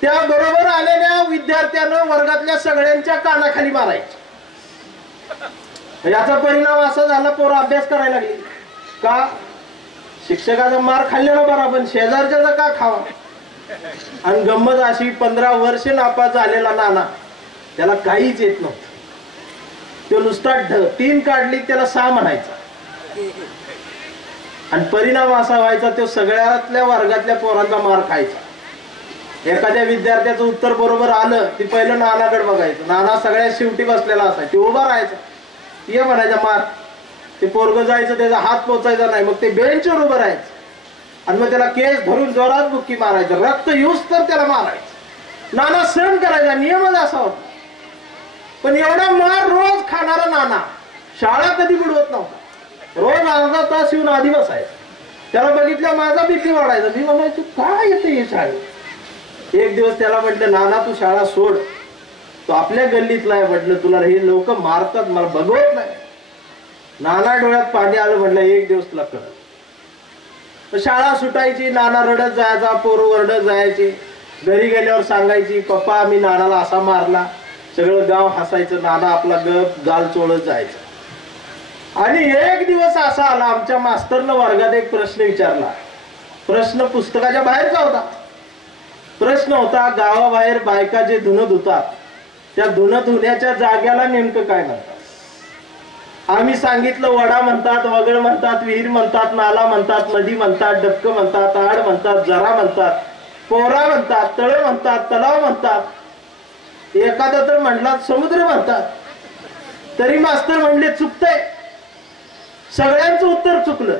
त्या बरोबर आलेल्या विद्यार्थ्यानं वर्गातल्या सगळ्यांच्या कानाखाली मारायचे. याचा परिणाम असा झाला, पोरं अभ्यास करायला लागली. का? शिक्षकाचा मार खाल्लेला बरा, पण शेजारच्याचा का खावा. आणि गंमत अशी, 15 वर्ष नापास झालेला नाना, त्याला काहीच येत नव्हतं. तो नुसता 3 काढली त्याला 6 म्हणायचा. आणि परिणाम असा व्हायचा, तो सगळ्यातल्या वर्गातल्या पोरांचा मार खायचा. एखाद्या विद्यार्थ्याचं उत्तर बरोबर आलं ती पहिलं नानाकडे बघायचं. नाना सगळ्यात शेवटी बसलेला असायचा, उभा राहायचा, ये म्हणायचा मार. ते पोरग जायचं, त्याचा हात पोचायचा नाही, मग ते बेंचवर उभं राहायचं. आणि मग त्याला केस धरून जोरात बुक्की मारायचं, रक्त येऊस तर त्याला मारायचं. नाना सहन करायचा, नियमच असा होता. पण एवढा मार रोज खाणारा नाना शाळा कधी बुडवत नव्हता. रोज अर्धा तास येऊन आधी बसायचा. त्याला बघितलं माझा बीपी वाढायचा. मी म्हणायचो काय येते हे शाळेत. एक दिवस त्याला म्हटलं नाना तू शाळा सोड, तो आपल्या गल्लीतला आहे. म्हटलं तुला हे लोक मारतात, मला बघवत नाही. नाना डोळ्यात पाणी आलं. म्हटलं एक दिवस तुला कळत. शाळा सुटायची, नाना रडत जायचा, पोरं रडत जायची. घरी गेल्यावर सांगायची पप्पा आम्ही नानाला असा मारला, सगळं गाव हसायचं, नाना आपला गप गाल चोळत जायचं. आणि एक दिवस असा आला, आमच्या मास्तरनं वर्गात एक प्रश्न विचारला. प्रश्न पुस्तकाच्या बाहेरचा होता. प्रश्न होता, गावाबाहेर बायका जे धुणं धुतात त्या धुणं धुण्याच्या जाग्याला नेमकं काय म्हणतात? आम्ही सांगितलं वडा म्हणतात, वगळ म्हणतात, विहीर म्हणतात, नाला म्हणतात, नदी म्हणतात, डबकं म्हणतात, आड म्हणतात, जरा म्हणतात, पोरा म्हणतात, तळ म्हणतात, तलाव म्हणतात, एखादा तर म्हणला समुद्र म्हणतात. तरी मास्तर म्हणले चुकतंय, सगळ्यांचं उत्तर चुकलं.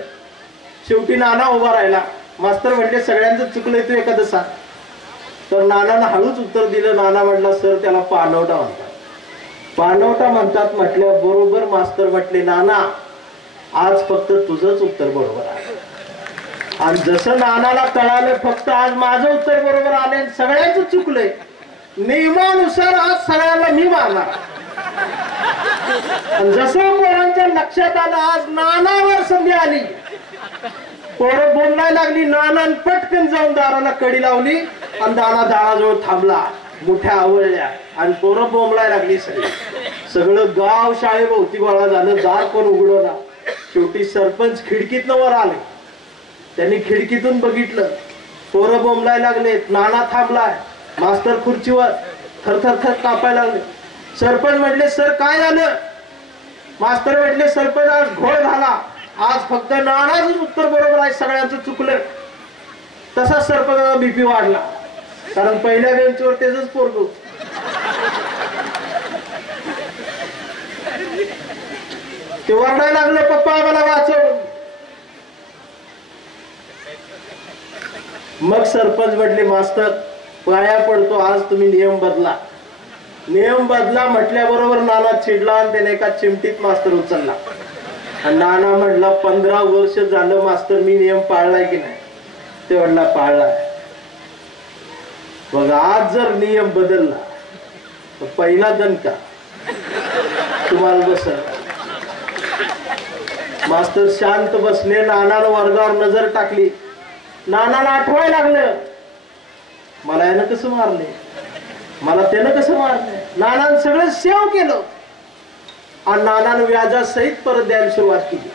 शेवटी नाना उभा राहिला. मास्तर म्हणले सगळ्यांचं चुकलंय, तू एखादं सांग. तर नानानं हळूच उत्तर दिलं. नाना म्हटला सर त्याला पाणवटा म्हणतात. पाणवटा म्हणतात म्हटल्या बरोबर मास्तर म्हटले नाना आज फक्त तुझंच उत्तर बरोबर आहे. आणि जसं नानाला कळालं फक्त आज माझं उत्तर बरोबर आले, सगळ्यांचं चुकलंय, नियमानुसार आज सगळ्यांना मी मारणार. जसं पोरांच्या लक्षात आलं आज नानावर संधी आली, पोरं बोलायला लागली. नानान पटकन जाऊन दाराला कडी लावली आणि नाना दाराजवळ थांबला. मुठ्या आवळल्या आणि पोरं बोंबलायला लागली. सगळं गाव शाळेभोवती गोळा झालं. दार पण उघडवला. शेवटी सरपंच खिडकीतनं वर आले. त्यांनी खिडकीतून बघितलं, पोरं बोंबलायला लागले, नाना थांबलाय. मास्तर खुर्चीवर थरथर थर कापायला लागले. सरपंच म्हटले सर काय झालं? मास्तर म्हटले सरपंच आज घोळ झाला, आज फक्त नानाच उत्तर बरोबर आहे, सगळ्यांचं चुकलं. तसा सरपंचाचा बीपी वाढला, कारण पहिल्या बेंचवर त्याच पोरग. ते वरडायला लागले पप्पा आम्हाला वाचव. मग सरपंच म्हटले मास्तर पाया पडतो आज तुम्ही नियम बदला. नियम बदला म्हटल्याबरोबर नाना चिडला आणि त्याने एका चिमटीत मास्तर उचलला. आणि नाना म्हटला 15 वर्ष झालं मास्तर मी नियम पाळलाय की नाही? ते म्हणला पाळलाय. बघ आज जर नियम बदलला तर पहिला दणका तुम्हाला बसल. मास्तर शांत बसले. नानानं वर्गावर नजर टाकली. नानाला आठवायला लागलं मला यानं कसं मारले, मला त्यानं कसं मारलं. नानानं सगळं सेव केलं आणि नानानं व्याजासहित परत द्यायला सुरुवात केली.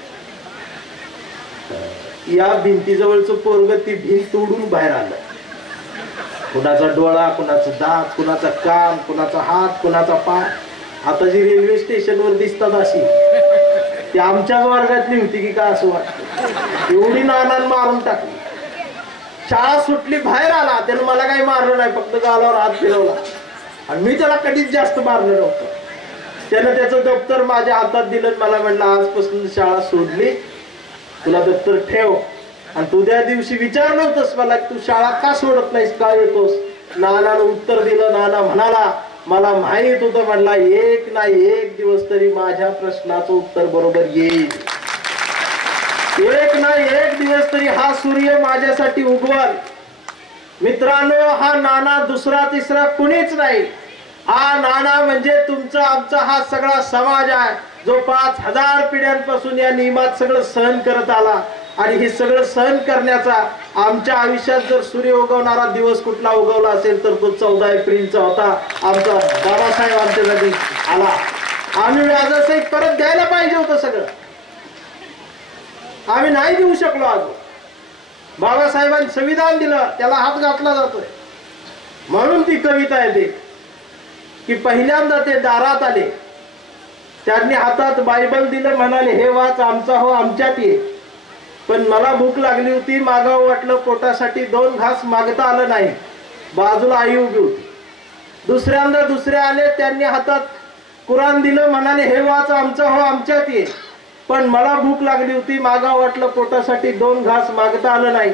या भिंतीजवळचं पोरग ती भिंत तोडून बाहेर आलं. कुणाचा डोळा, कुणाचं दात, कुणाचा कान, कुणाचा हात, कुणाचा पाय. आता जी रेल्वे स्टेशनवर दिसतात अशी ती आमच्याच वर्गातली होती की काय असं वाटतं. एवढी नानानं मारून टाकली. शाळा सुटली, बाहेर आला. त्यानं मला काही मारलं नाही, फक्त गालावर हात फिरवला. आणि मी त्याला कधीच जास्त मारलं नव्हतं. त्यानं त्याचं दप्तर माझ्या हातात दिलं. मला म्हणलं आजपासून शाळा सोडली, तुला दप्तर ठेव. आणि तू त्या दिवशी विचारलं होतंस मला तू शाळा का सोडत नाहीस, का येतोस? नानानं उत्तर दिलं. नाना म्हणाला मला माहित होतं, म्हणला एक नाही एक दिवस तरी माझ्या प्रश्नाचं उत्तर बरोबर येईल. एक नाही एक दिवस तरी हा सूर्य माझ्यासाठी उगवल. मित्रांनो हा नाना दुसरा तिसरा कुणीच नाही. हा नाना म्हणजे तुमचा आमचा हा सगळा समाज आहे, जो 5000 पिढ्यांपासून या नियमात सगळं सहन करत आला. आणि हे सगळं सहन करण्याचा आमच्या आयुष्यात जर सूर्य उगवणारा दिवस कुठला उगवला असेल तर तो 14 एप्रिलचा होता. आमचा बाबासाहेब आमच्या जागी आला. आम्ही व्याजासहित परत द्यायला पाहिजे होतं सगळं, आम्ही नाही देऊ शकलो. आज बाबासाहेबांनी संविधान दिलं, त्याला हात घातला जातोय. म्हणून ती कविता येते की पहिल्यांदा ते दारात आले, त्यांनी हातात बायबल दिलं, म्हणाले हे वाच आमचा हो आमच्यात ये. पण मला भूक लागली होती, मागावं वाटलं, पोटासाठी 2 घास मागता आलं नाही. बाजूला आई उभी होती. दुसऱ्यांदा दुसरे आले, त्यांनी हातात कुराण दिलं, म्हणाले हे वाच आमचा हो आमच्यात ये. पण मला भूक लागली होती, मागावं वाटलं, पोटासाठी 2 घास मागता आलं नाही.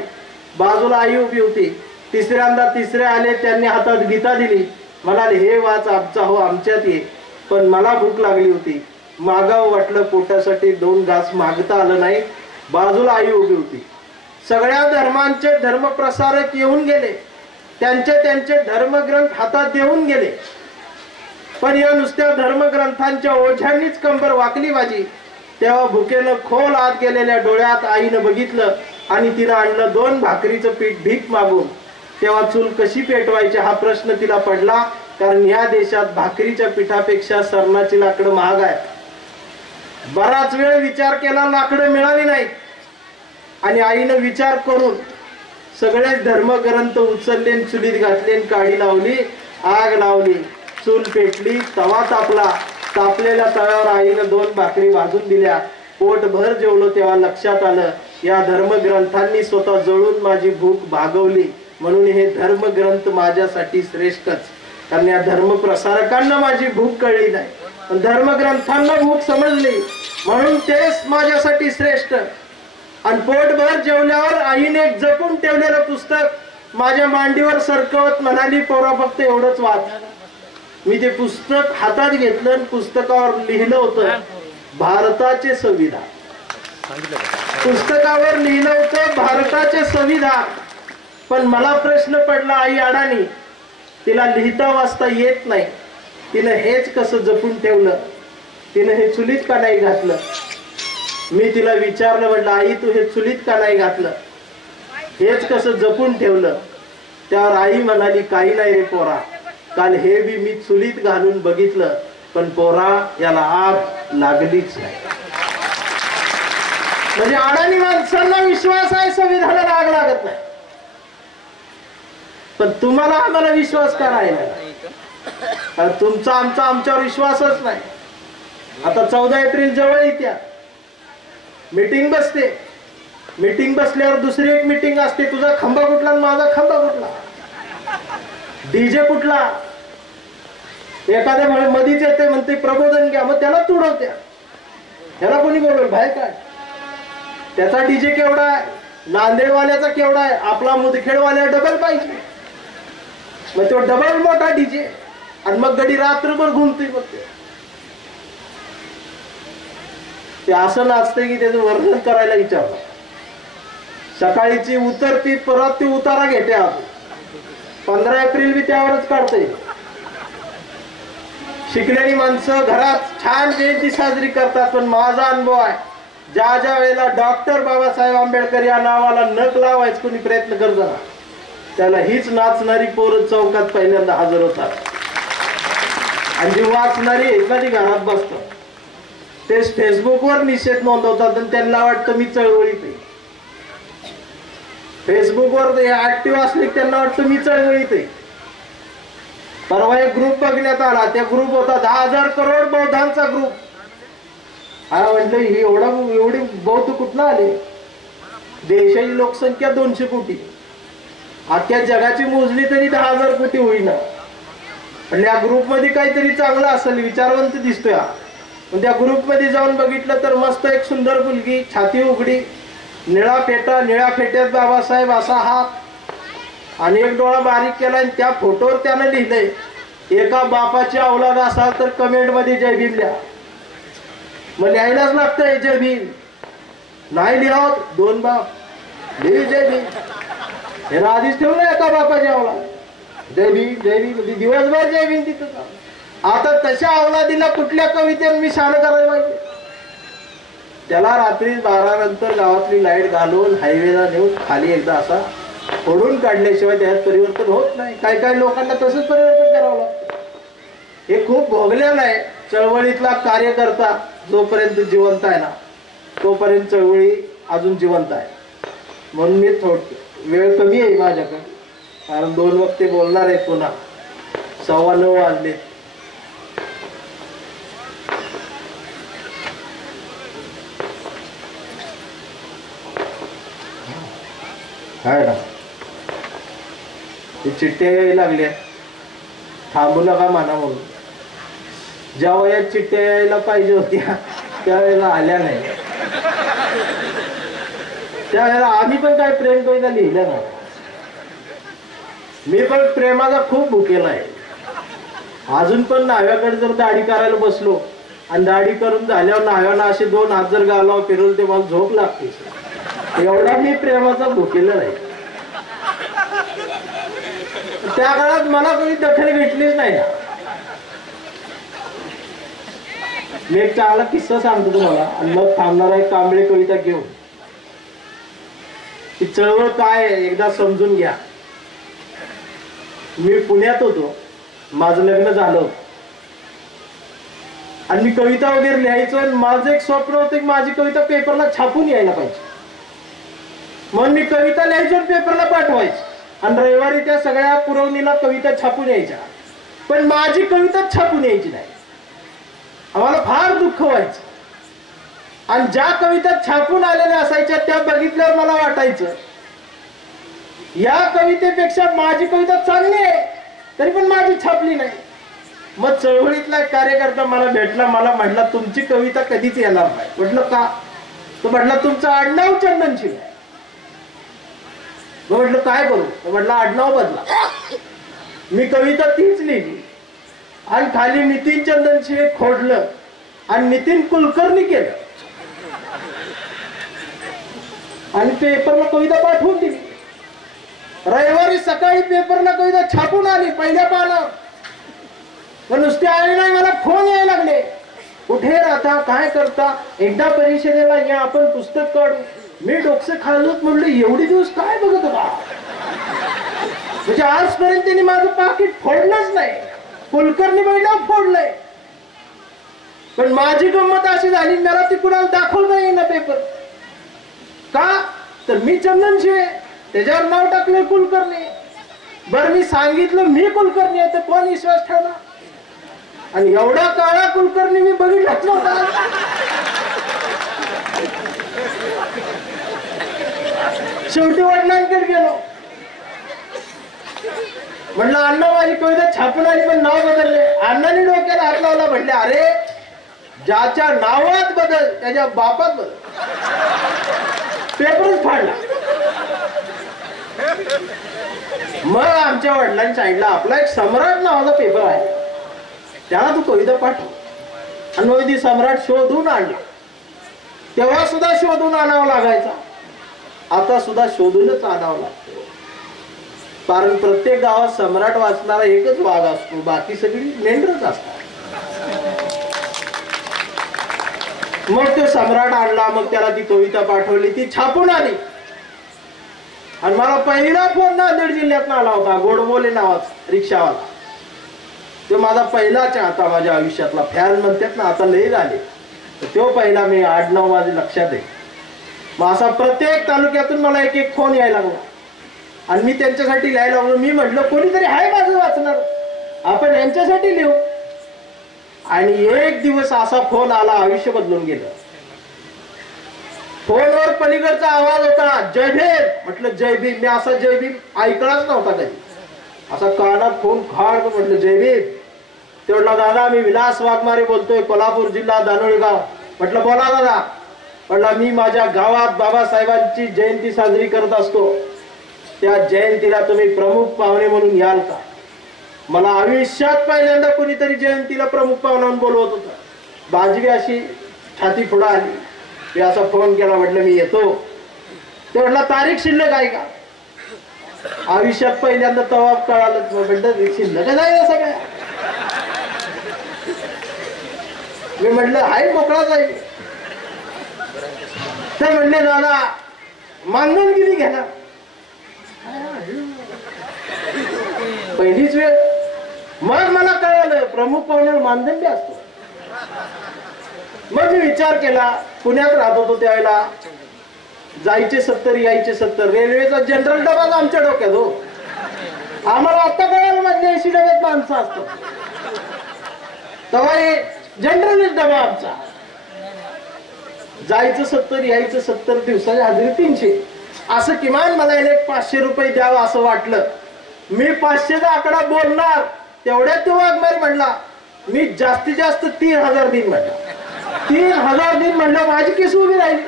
बाजूला आई उभी होती. तिसऱ्यांदा तिसरे आले, त्यांनी हातात गीता दिली, म्हणाले हे वाच आमचा हो आमच्यात ये. पण मला भूक लागली होती, मागावं वाटलं, पोटासाठी 2 घास मागता आलं नाही. बाजूला आई उभी होती. सगळ्या धर्मांचे धर्मप्रसारक येऊन गेले, त्यांचे त्यांचे धर्मग्रंथ हातात देऊन गेले. पण या नुसत्या धर्मग्रंथांच्या ओझ्यांनीच कंबर वाकली माझी. तेव्हा भुकेनं खोल आत गेलेल्या डोळ्यात आईनं बघितलं आणि तिनं आणलं 2 भाकरीचं पीठ भीक मागून. तेव्हा चूल कशी पेटवायची हा प्रश्न तिला पडला. कारण या देशात भाकरीच्या पिठापेक्षा सरणाची लाकडं महाग आहेत. बराच वेळ विचार केला, लाकडं मिळाली नाहीत. आणि आईनं विचार करून सगळेच धर्मग्रंथ उचलले, चुलीत घातले, काडी लावली, आग लावली, चूल पेटली, तवा तापला. तापलेल्या तव्यावर आईनं 2 भाकरी भाजून दिल्या. पोटभर जेवलो तेव्हा लक्षात आलं, या धर्मग्रंथांनी स्वतः जळून माझी भूक भागवली. म्हणून हे धर्मग्रंथ माझ्यासाठी श्रेष्ठच. कारण या धर्मप्रसारकांना माझी भूक कळली नाही, पण धर्मग्रंथांना भूक समजली, म्हणून तेच माझ्यासाठी श्रेष्ठ. आणि पोटभर जेवल्यावर आईने एक जपून ठेवलेलं पुस्तक माझ्या मांडीवर सरकवत म्हणाली, पोरा फक्त एवढंच वाच. मी ते पुस्तक हातात घेतलं आणि पुस्तकावर लिहिलं होतं भारताचे संविधान. पुस्तकावर लिहिलं होतं भारताचे संविधान. पण मला प्रश्न पडला, आई अडाणी, तिला लिहिता वाचता येत नाही, तिनं हेच कसं जपून ठेवलं, तिनं हे चुलीत का नाही घातलं. मी तिला विचारलं, म्हटलं आई तू हे चुलीत का नाही घातलं, हेच कसं जपून ठेवलं. त्यावर आई म्हणाली, काही नाही रे पोरा, काल हे बी मी चुलीत घालून बघितलं, पण पोरा याला आग लागलीच नाही. म्हणजे अडाणी माणसांना विश्वास आहे संविधानाला आग लागत नाही, पण तुम्हाला आम्हाला विश्वास करायला तुमचा आमच्यावर विश्वासच नाही. आता 14 एप्रिल जवळ येत्या, मीटिंग बसते. मीटिंग बसल्यावर दुसरी एक मीटिंग असते, तुझा खंबा कुठला आणि माझा खंबा कुठला, डीजे कुठला. एखाद्या मधीच येते म्हणते प्रबोधन घ्या, मग त्याला तुडवत्या, त्याला कोणी बोलवलं बाहेर काय, त्याचा डीजे केवढा आहे, नांदेडवाल्याचा केवढा आहे, आपला मुदखेडवाल्या डबल पाहिजे, मग तो डबल मोठा डीजे. आणि मग गडी रात्रभर घुमते. मग ते असं नाचते की त्याचं वर्णन करायला विचारलं. सकाळीची उतरती, परत ती उतारा घेते. 15 एप्रिल बी त्यावरच काढते. शिकलेली माणसं घरात छान जयंती साजरी करतात, पण माझा अनुभव आहे, ज्या ज्या वेळेला डॉक्टर बाबासाहेब आंबेडकर या नावाला नख लावायचं कोणी प्रयत्न करताना, त्याला हीच नाचणारी पोरं चौकात पहिल्यांदा हजर होतात. आणि जी वाचणारी एखादी घरात बसतात, तेच फेसबुकवर निषेध नोंदवतात आणि त्यांना वाटतं मी चळवळीत आहे. फेसबुकवर ऍक्टिव्ह असले त्यांना वाटतं मी चळवळीत आहे. परवा एक ग्रुप बघण्यात आला, त्या ग्रुप होता 10,000 करोड बौद्धांचा ग्रुप. हा म्हटलं ही एवढी बौद्ध कुठनं आले, देशाची लोकसंख्या 200 कोटी, अख्ख्या जगाची मोजली तरी 10,000 कोटी होईना. म्हणजे या ग्रुप मध्ये काहीतरी चांगलं असेल, विचारवंत दिसतोय. पण त्या ग्रुप मध्ये जाऊन बघितलं तर मस्त एक सुंदर मुलगी, छाती उघडी, निळा फेटा, निळ्या फेट्यात बाबासाहेब असा हात आणि एक डोळा बारीक केला. आणि त्या फोटोवर त्यानं लिहिलंय, एका बापाची औलाद असाल तर कमेंट मध्ये जय भीम लिहा. मग लिहायलाच लागतंय जय भीम, नाही लिहावत 2 बाप लिहि जय भीम. हे आधीच ठेवलं एका बापाची औलाद, जय भीम जय भीम, दिवसभर जय भीम तिथं. आता तशा अवलादीला कुठल्या कवितेने मी शान करायला पाहिजे. त्याला रात्री 12 नंतर गावातली लाईट घालून हायवेला नेऊन खाली एकदा असा फोडून काढल्याशिवाय त्यात परिवर्तन होत नाही. काही काही लोकांना तसंच परिवर्तन करावं लागतं. हे खूप भोगलेलं आहे. चळवळीतला कार्यकर्ता जोपर्यंत जिवंत आहे ना, तोपर्यंत चळवळी अजून जिवंत आहे. म्हणून मी वेळ कमी आहे माझ्याकडे, कारण 2 वक्ते बोलणार आहे. पुन्हा 9:15 वाजले. हाय ना, चिठ्ठ्या यायला लागल्या, थांबू नका म्हणा म्हणून. ज्या वयात चिठ्ठ्या यायला पाहिजे होत्या त्यावेळेला आल्या नाही. त्यावेळेला आम्ही पण काय प्रेम कविता लिहिल्या ना. मी पण प्रेमाचा खूप भुकेला आहे. अजून पण न्हाव्याकडे जर दाढी करायला बसलो आणि दाढी करून झाल्यावर न्हाव्यानं असे 2 हात जर गालावर फिरवले ते मला झोप लागते. एवढा मी प्रेमाचा भुकेला नाही. त्या काळात मला कोणी दखल घेतलीच नाही ना. मी एक चांगला किस्सा सांगतो तुम्हाला आणि मग थांबणारा एक कांबळे कविता घेऊन. ती चळवळ काय एकदा समजून घ्या. मी पुण्यात होतो, माझं लग्न झालं आणि मी कविता वगैरे लिहायचो आणि माझं एक स्वप्न होतं की माझी कविता पेपरला छापून यायला पाहिजे. म्हणून मी कविता लिहायचो आणि पेपरला पाठवायचो आणि रविवारी त्या सगळ्या पुरवणीला कविता छापून यायच्या, पण माझी कविता छापून यायची नाही. आम्हाला फार दुःख व्हायचं आणि ज्या कविता छापून आलेल्या असायच्या त्या बघितल्यावर मला वाटायचं या कवितेपेक्षा माझी कविता चांगली आहे, तरी पण माझी छापली नाही. मग चळवळीतला एक कार्यकर्ता मला भेटला, मला म्हटला तुमची कविता कधीच येणार नाही. म्हटलं का? तो म्हटला तुमचं आडनाव चंदनशिव आहे. म्हटलं काय करू? म्हटलं आडनाव बदला. मी कविता तीच लिहिली आणि खाली नितीन चंदनशिव खोडलं आणि नितीन कुलकर्णी केलं आणि पेपरला कविता पाठवून दिली. रविवारी सकाळी पेपरला कविता छापून आली पहिल्या पानावर. पण नुसते आले नाही, मला फोन यायला लागले, कुठे राहता, काय करता, एकदा परिषदेला या, आपण पुस्तक काढू. मी डोकसे खाल्लोच, म्हणलं एवढे दिवस काय बघत होता. म्हणजे आजपर्यंत त्यांनी माझं पाकिट फोडलंच नाही. कुलकर्णी महिला फोडलंय. पण माझी गंमत अशी झाली, मला ती कुणाला दाखवता येईना पेपर. का तर मी चंदनशिव आहे, त्याच्यावर नाव टाकलं कुलकर्णी. बरं मी सांगितलं मी कुलकर्णी आहे तर कोण विश्वास ठेवला? आणि एवढा काळा कुलकर्णी मी बघितलाच नव्हता. शेवटी वडिलांकडे गेलो, म्हटलं अण्णा माझी कविता छापून आली पण नाव बदलले. अण्णांनी डोक्याला हात लावला, म्हटले अरे ज्याच्या नावात बदल त्याच्या बापात बदल. पेपरच फाडला. मग आमच्या वडिलांनी सांगितलं आपला एक सम्राट नावाचा पेपर आहे, त्याला तू कविता पाठव. आणि मग ती सम्राट शोधून आणला. तेव्हा सुद्धा शोधून आणावं लागायचा, आता सुद्धा शोधूनच आणावं लागतं. कारण प्रत्येक गावात सम्राट वाचणारा एकच वाघ असतो, बाकी सगळी मेंढरच असतात. मग तो सम्राट आणला, मग त्याला ती कविता पाठवली, ती छापून आली. आणि मला पहिला फोन नांदेड जिल्ह्यात आला होता, गोडबोले नावाचा रिक्षावाला. तो माझा पहिला चाहता, माझ्या आयुष्यातला फॅन म्हणतात ना, आता लय झाले. तो पहिला मी आडनाव माझे लक्षात आहे. मग असा प्रत्येक तालुक्यातून मला एक एक फोन यायला लागला आणि मी त्यांच्यासाठी लिहायला लागलो. मी म्हटलं कोणीतरी आहे माझं वाचणार, आपण यांच्यासाठी लिहू. आणि एक दिवस असा फोन आला, आयुष्य बदलून गेलं. फोनवर पलीकडचा आवाज होता जय भीम. म्हटलं जय भीम, मी असा जय भीम ऐकलाच नव्हता कधी. असा कानात फोन खाड, म्हटलं जय भीम. ते म्हटलं दादा मी विलास वाघमारे बोलतोय, कोल्हापूर जिल्हा दानोळीगाव. म्हटलं बोला दादा. म्हटलं मी माझ्या गावात बाबासाहेबांची जयंती साजरी करत असतो, त्या जयंतीला तुम्ही प्रमुख पाहुणे म्हणून याल का? मला आयुष्यात पहिल्यांदा कोणीतरी जयंतीला प्रमुख पाहुणा म्हणून बोलवत होतं. बाजवी अशी छाती पुढे आली. मी असा फोन केला, म्हटलं मी येतो. ते म्हटलं तारीख शिल्लक आहे का? आयुष्यात पहिल्यांदा तवा कळालं, म्हटलं शिल्लक नाही ना सगळ्या. मी म्हटलं आहे मोकळाच आहे. ते म्हणले दादा मानधन किती घेणार? पहिलीच वेळ. मग मला कळालं प्रमुख पाहुण्यावर मानधन बी असतो. मग मी विचार केला, पुण्यात राहत होतो त्यावेळेला, जायचे 70 यायचे 70, रेल्वेचा जनरल डबा आमच्या डोक्यात हो. आम्हाला आता कळालं म्हणजे 80 डब्यात माणसं असतात, तेव्हा जनरलच डबा आमचा. जायचं 70 यायचं 70, दिवसाची हजेरी 300. असं किमान मला एक 500 रुपये द्यावं असं वाटलं. मी 500चा आकडा बोलणार तेवढ्यात तो वाघमारे म्हणला मी जास्तीत जास्त 3000 दिन म्हणला. 3000 दिन म्हणलं माझी केस उभी राहिली.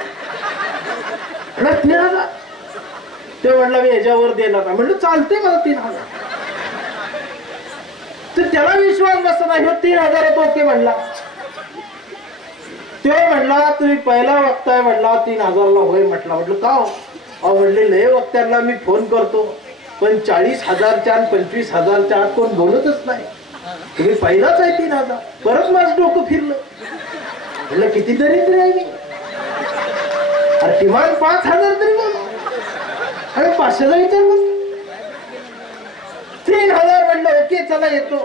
3000 ते म्हणलं मी ह्याच्यावर देणार का? म्हणलं चालते मला 3000. तर त्याला विश्वास बसला नाही, 3000 ओके म्हणला. ते म्हणला तुम्ही पहिला वक्ताय म्हणला 3000ला होय म्हटला. म्हटलं का? अहो म्हणले लय वक्त्यांना मी फोन करतो पण 40,000च्या आणि 25,000च्या आत कोण बोलतच नाही, तुम्ही पहिलाच आहे 3000. परत माझं डोकं फिरलं. म्हणलं किती दरिद्र आहे मी, अरे किमान 5000 तरी बोल. अरे 500चा विचार करतो. 3000 म्हणलं ओके चला येतो.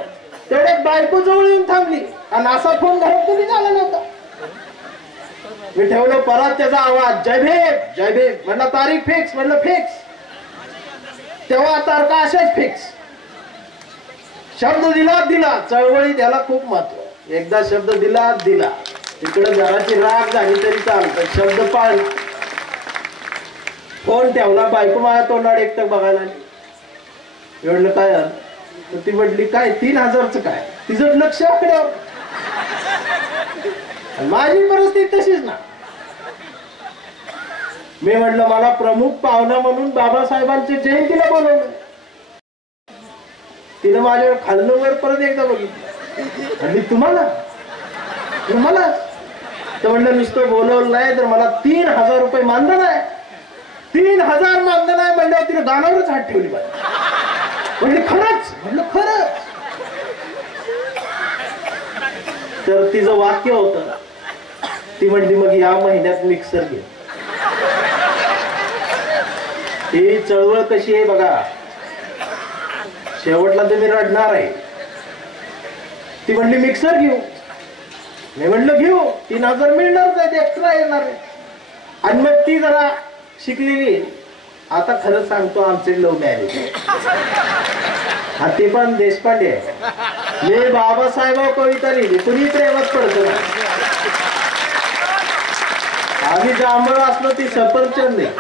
तेवढ्यात बायको जवळ येऊन थांबली आणि असा फोन घरात कधी झाला नव्हता. मी ठेवलं परत त्याचा आवाज जय भीम जय भीम. म्हणलं तारीख फिक्स. म्हणलं फिक्स. तेव्हा तारखा अशाच फिक्स. शब्द दिला. चळवळी त्याला खूप महत्व. एकदा शब्द दिला तिकडे घराची राग झाली तरी चालतं, शब्द पाळ. फोन ठेवला. बायको माझ्या तोंडाकडे एकटक बघायला आली. एवढलं काय तर ती म्हटली काय 3000च काय. तिचं लक्ष आकड्यावर. माझी परिस्थिती तशीच ना. मी म्हटलं मला प्रमुख पाहुणा म्हणून बाबासाहेबांच्या जयंतीला बोलवलं. तिने माझ्यावर खाल्लं वर परत एकदा बघितलं आणि तुम्हाला तर म्हणलं नुसतं बोलवलं नाही तर मला 3000 रुपये मानधन आहे. 3000 मानधन आहे म्हणल्यावर तिने गाण्यावरच हात ठेवली पाहिजे. म्हणले खरंच. म्हणलं खरंच. तर तिचं वाक्य होतं. ती म्हणली मग या महिन्यात मिक्सर घे. ही चळवळ कशी आहे बघा. शेवटला तुम्ही रडणार आहे. ती म्हणली मिक्सर घेऊ. मी म्हणलं घेऊ. 3000 मिळणार नाही, एक्स्ट्रा येणार आहे. आणि मग ती जरा शिकलेली. आता खरं सांगतो आमचे लव्ह मॅरेज. हा ते पण देशपांडे आहे. मी बाबासाहेब कविता लिहिली. कुणी प्रेमात पडतो ना. आम्ही जांभळ असलो ती सफरचंद आहे.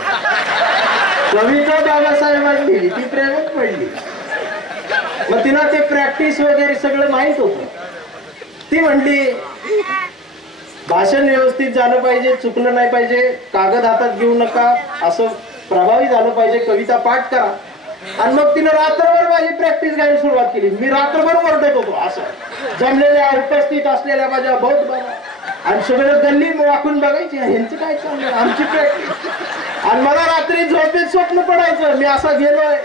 कविता बाबासाहेबांनी लिहिली ती प्रेमात पडली. मग तिला ते प्रॅक्टिस वगैरे सगळं माहित होतं. ती म्हणली भाषण व्यवस्थित झालं पाहिजे, चुकलं नाही पाहिजे, कागद हातात घेऊ नका, असं प्रभावी झालं पाहिजे, कविता पाठ करा. आणि मग तिने रात्रभर माझी प्रॅक्टिस घ्यायला सुरुवात केली. मी रात्रभर ओरडत होतो असं जमलेल्या उपस्थित असलेल्या माझ्या बहुत बघा. आणि सगळं गल्ली वाकून बघायची ह्यांचं काय चाललं आमची प्रॅक्टिस. आणि मला रात्री झोपेत स्वप्न पडायचं मी असा गेलोय,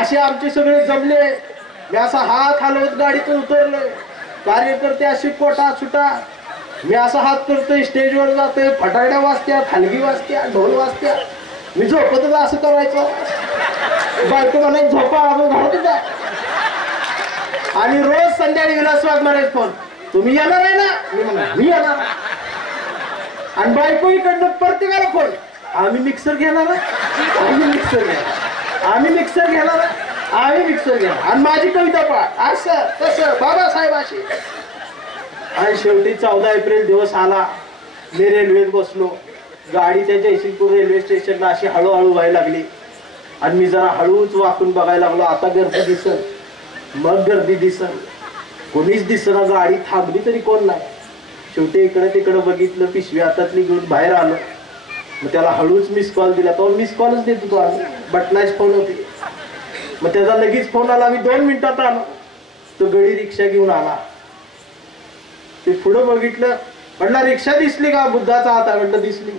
असे आमचे सगळे जमले. मी असा हात हलवत गाडीतून उतरलोय. कार्यकर्ते अशी कोटा सुटा. मी असा हात करतोय, स्टेजवर जातोय, फटाकड्या वाजत्या, हलगी वाजत्या, ढोल वाजत्या. मी झोपतच असं करायचं. बायको म्हणायचं झोपा अजून घरातच आहे. आणि रोज संध्याकाळी विलास वाघमारे फोन तुम्ही येणार आहे ना. मी म्हणा मी येणार. आणि बायको इकडनं प्रत्येकाला फोन आम्ही मिक्सर घेणार, आम्ही मिक्सर घेणार, आम्ही मिक्सर घेणार, आम्ही मिक्सर घेणार. आणि माझी कविता पाठ असं तसं बाबासाहेबाशी. आणि शेवटी 14 एप्रिल दिवस आला. मी रेल्वेत बसलो. गाडी त्या जयसिंगपूर रेल्वे स्टेशनला अशी हळूहळू व्हायला लागली. आणि मी जरा हळूच वाकून बघायला लागलो. आता गर्दी दिसल, मग गर्दी दिसल, कोणीच दिसना. गाडी थांबली तरी कोण नाही. शेवटी इकडे तिकडे बघितलं, पिशवी हातातली घेऊन बाहेर आलो. मग त्याला हळूच मिस कॉल दिला. तो मिस कॉलच देत होतो आम्ही, बटनाच फोन होती. मग त्याचा लगेच फोन आला. मी 2 मिनिटात आलो. तो गडी रिक्षा घेऊन आला. ते पुढं बघितलं. म्हटलं रिक्षा दिसली का. बुद्धाचा हात आहे. म्हटलं दिसली.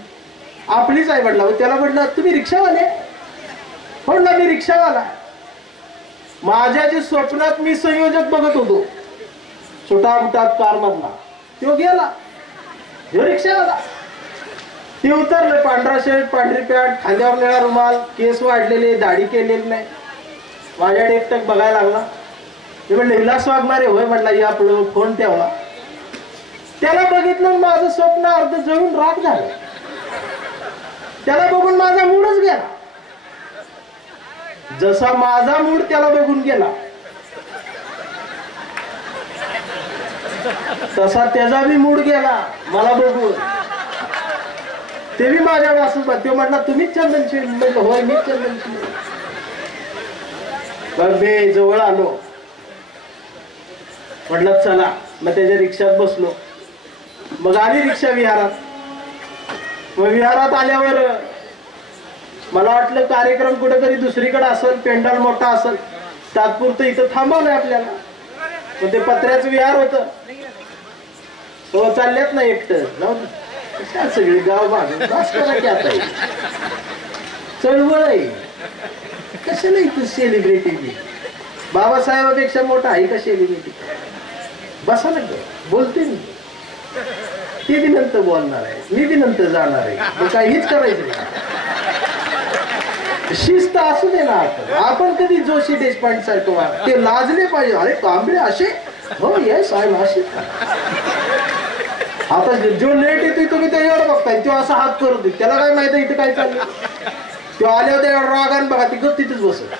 आपलीच आहे म्हटलं. त्याला म्हटलं तुम्ही रिक्षावाले. म्हटलं मी रिक्षावाला. माझ्या जे स्वप्नात मी संयोजक बघत होतो छोटा मोठा कार मधला, तो गेला. ह्यो रिक्षावाला. ते उतरले. पांढरा शर्ट, पांढरी पॅन्ट, खांद्यावर निळा रुमाल, केस वाढलेले, दाढी केलेली नाही. माझ्याकडे एकटक बघायला लागला. ते म्हणलं विलास वाघमारे होय. म्हटला या पुढे फोन ठेवला. त्याला बघितलं माझं स्वप्न अर्ध जळून राख झालं. त्याला बघून माझा मूडच गेला. जसा माझा मूड त्याला बघून गेला तसा त्याचा बी मूड गेला मला बघून. ते बी माझ्या वासून तो म्हटला तुम्हीच चंदनशील. म्हटलं होय मीच चंदनशील. मग मी जवळ आलो. म्हटलं चला. मग त्याच्या रिक्षात बसलो. मग आली रिक्षा विहारात. मग विहारात आल्यावर मला वाटलं कार्यक्रम कुठेतरी दुसरीकडे असेल, पेंडाल मोठा असेल, तात्पुरतं इथं थांबवलंय आपल्याला. मग ते पत्र्याचं विहार होतं. हो चालल्यात ना एकटं जाऊ सगळे गाव भाग करा की आता चळवळ आहे. कशाला इथं सेलिब्रिटी बी बाबासाहेबापेक्षा मोठा आहे का सेलिब्रिटी. बसा ना बोलते मी. ती बी नंतर बोलणार आहे, मी बी नंतर जाणार आहे. मग काय हेच करायचं. शिस्त असू दे ना. आपण कधी जोशी देशपांडे सारखं ते लाजले पाहिजे. अरे कांबळे असे, हो ये साहेब असे. आता जो लेट येतो तुम्ही त्याच्यावर बघताय, तो असा हात करू दे, त्याला काय माहिती इथे काय चाललं. तो आले होते रागान बघा, ती गप तिथेच बसत.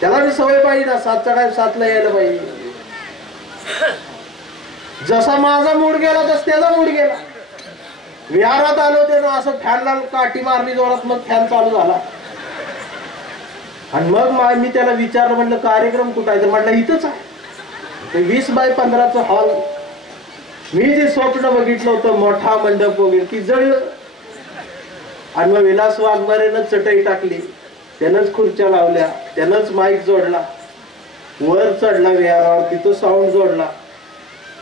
त्याला मी सवय पाहिजे ना, 7चा काय 7ला यायला पाहिजे. जसा माझा मूड गेला तस त्याचा मूड गेला. विहारात आलो त्यानं असं फॅनला काठी मारली जोरात, मग फॅन चालू झाला. आणि मग मी त्याला विचारलं, म्हटलं कार्यक्रम कुठं आहे. तर म्हटलं इथंच आहे. 20 बाय 15चा हॉल. मी जे स्वप्न बघितलं होतं मोठा मंडप वगैरे ती जळलं. आणि मग विलास वाघमारेनं चटई टाकली, त्यानंच खुर्च्या लावल्या, त्यानंच माईक जोडला, वर चढला विहारावर, तिथं साऊंड जोडला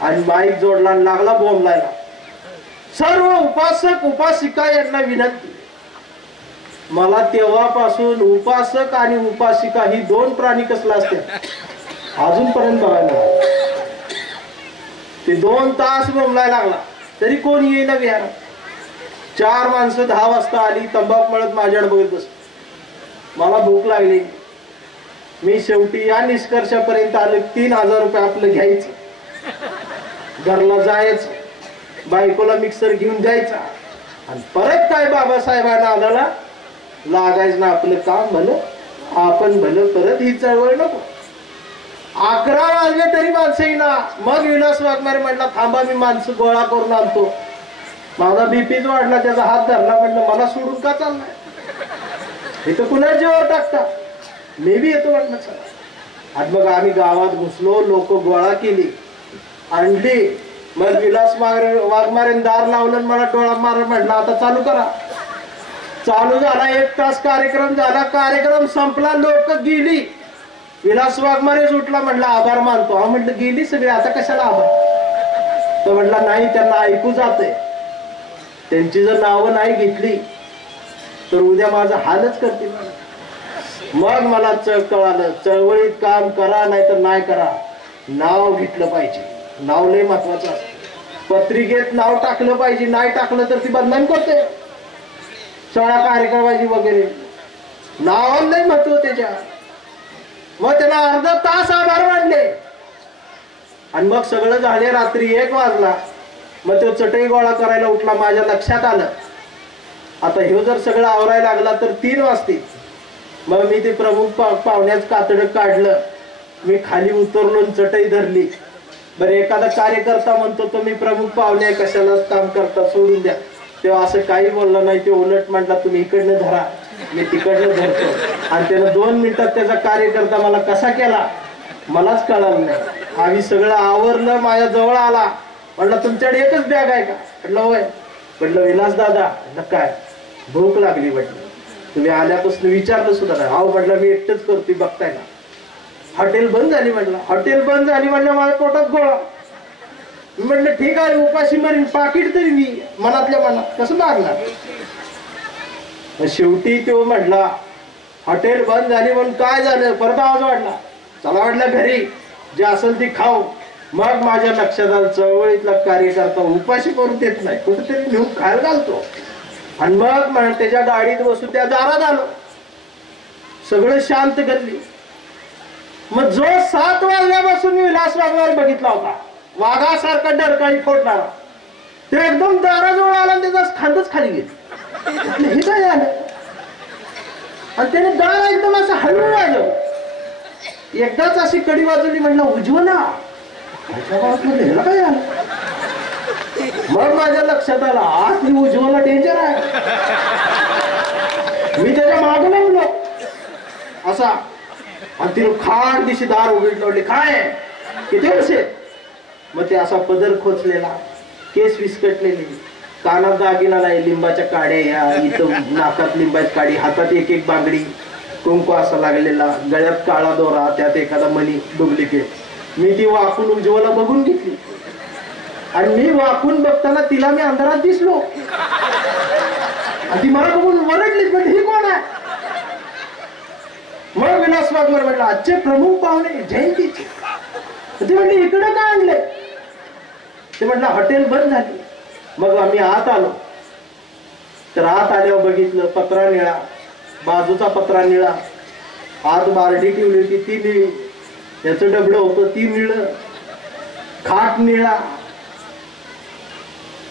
आणि माईक जोडला आणि लागला बोंबलायला. सर्व उपासक उपासिका यांना विनंती. मला तेव्हापासून उपासक आणि उपासिका ही 2 प्राणी कसला असते अजूनपर्यंत बघायला. ते 2 तास बोंबलायला लागला तरी कोण येईना विहारात. 4 माणसं 10 वाजता आली, तंबाखू मळत माझ्याकडे बघत बस. मला भूक लागली. मी शेवटी या निष्कर्षापर्यंत आलो, 3000 रुपये आपलं घ्यायचं, घरला जायचं, बायकोला मिक्सर घेऊन जायचा आणि परत काय बाबासाहेबांना आल्याला लागायचं ना आपलं काम भलं, आपण भलं, परत ही चळवळ नको. 11 वाजले तरी माणसं येईना. मग विलास वाघमारे म्हटला थांबा, मी माणसं गोळा करून आणतो. माझा बीपीच वाढला, त्याचा हात धरला. म्हटलं मला सोडून का चाललाय, इथं कुणा जेव्हा टाकता, मी बी येतो म्हटलं चला. आणि मग आम्ही गावात घुसलो, लोक गोळा केली, आणली. मग विलास वाघमारे दार लावलं, मला डोळा मार, म्हटलं आता चालू करा. चालू झाला. 1 तास कार्यक्रम झाला. कार्यक्रम संपला, लोक गेली. विलास वाघमारे उठला, म्हटलं आभार मानतो. हा म्हटलं गेली सगळे, आता कशाला आभार. तर म्हटला नाही, त्यांना ऐकू जाते, त्यांची जर नावं नाही घेतली तर उद्या माझा हालच करतील. मग मला कळालं, चळवळीत काम करा नाही तर नाही करा, नाव घेतलं पाहिजे. नाव लय महत्वाचं असतं. पत्रिकेत नाव टाकलं पाहिजे, नाही टाकलं तर ती बदनाम करते. शाळा कार्यक्रमाची वगैरे नाव लय महत्व त्याच्या. मग त्याला अर्धा तास आभार मानले आणि मग सगळं झाले. रात्री 1 वाजला. मग तो चटई गोळा करायला उठला. माझ्या लक्षात आलं आता ह्यो जर सगळं आवरायला लागला तर 3 वाजतील. मग मी ते प्रमुख पाहुण्याच कातडं काढलं. मी खाली उतरलो, चटई धरली. बरं एखादा कार्यकर्ता म्हणतो तो मी प्रमुख पाहुणे कशाला काम करता, सोडून द्या. तेव्हा असं काही बोलला नाही. ते उलट म्हटला तुम्ही इकडनं धरा, मी तिकडनं धरतो. आणि त्यानं 2 मिनिटात त्याचा कार्यकर्ता मला कसा केला मलाच कळालं नाही. आम्ही सगळं आवरलं, माझ्या जवळ आला. म्हटलं तुमच्याकडे एकच बॅग आहे का. म्हटलं होय. म्हटलं विलास दादा, काय भूक लागली. म्हटलं तुम्ही आल्यापासून विचारलं सुद्धा नाही. अहो म्हटलं मी एकटंच करतोय, बघताय ना. हॉटेल बंद झाली. म्हटलं हॉटेल बंद झाली म्हटलं माझ्या पोटात गोळा. म्हटलं ठीक आहे उपाशी मरीन, पाकिट तरी मी मनातल्या मनात कसं मागणार. शेवटी तो म्हटला हॉटेल बंद झाली म्हणून काय झालं, परत आवाज वाढला. चला म्हटलं घरी जे असेल ती खाऊ. मग माझ्या लक्षात आलं चळवळीतला कार्यकर्ता उपाशी करून देत नाही, कुठेतरी घेऊन खायला घालतो. आणि मग त्याच्या गाडीत बसून त्या दारात आलो. सगळं शांत करली. मग जो 7 वाजल्यापासून मी विलास वाघमारे बघितला होता, वाघासारखा डरकाळी फोडणारा, ते एकदम दाराजवळ आला आणि त्याचा खांदच खाली गेला. हे काय आलं. आणि त्याने दार एकदम असं हलवून वाजवलं. एकदाच अशी कडी वाजवली. म्हटलं उज्ज्वला, ह्याला काय आलं. मग माझ्या लक्षात आलं आज मी उज्ज्वला डेंजर आहे. मी त्याच्या मागे लागलो असा. आणि तिने खाड दिशी दार उघडले. काय किती वर्षे. मग ते असा पदर खोचलेला, केस विस्कटलेले, कानात दागिना नाही, लिंबाच्या काड्या या, इथं नाकात लिंबाची काडी, हातात 1-1 बांगडी, कुंकू असा लागलेला, गळ्यात काळा दोरा, त्यात एखादा मणी डुप्लिकेट. मी ती वाकून उज्ज्वला बघून घेतली. आणि मी वाकून बघताना तिला मी अंधारात दिसलो. आणि ती मला बघून वरडलीच. म्हणजे ही कोण आहे. मग विलास वाघमारे म्हटलं आजचे प्रमुख पाहुणे जयंतीचे. ते म्हटले इकडं का आणले. ते म्हटलं हॉटेल बंद झाली. मग आम्ही आत आलो. तर आत आल्यावर बघितलं पत्रा निळा, बाजूचा पत्रा निळा, आत बारडी ठेवली होती ती निळी, त्याचं डबडं होतं ती निळं, खाट निळा,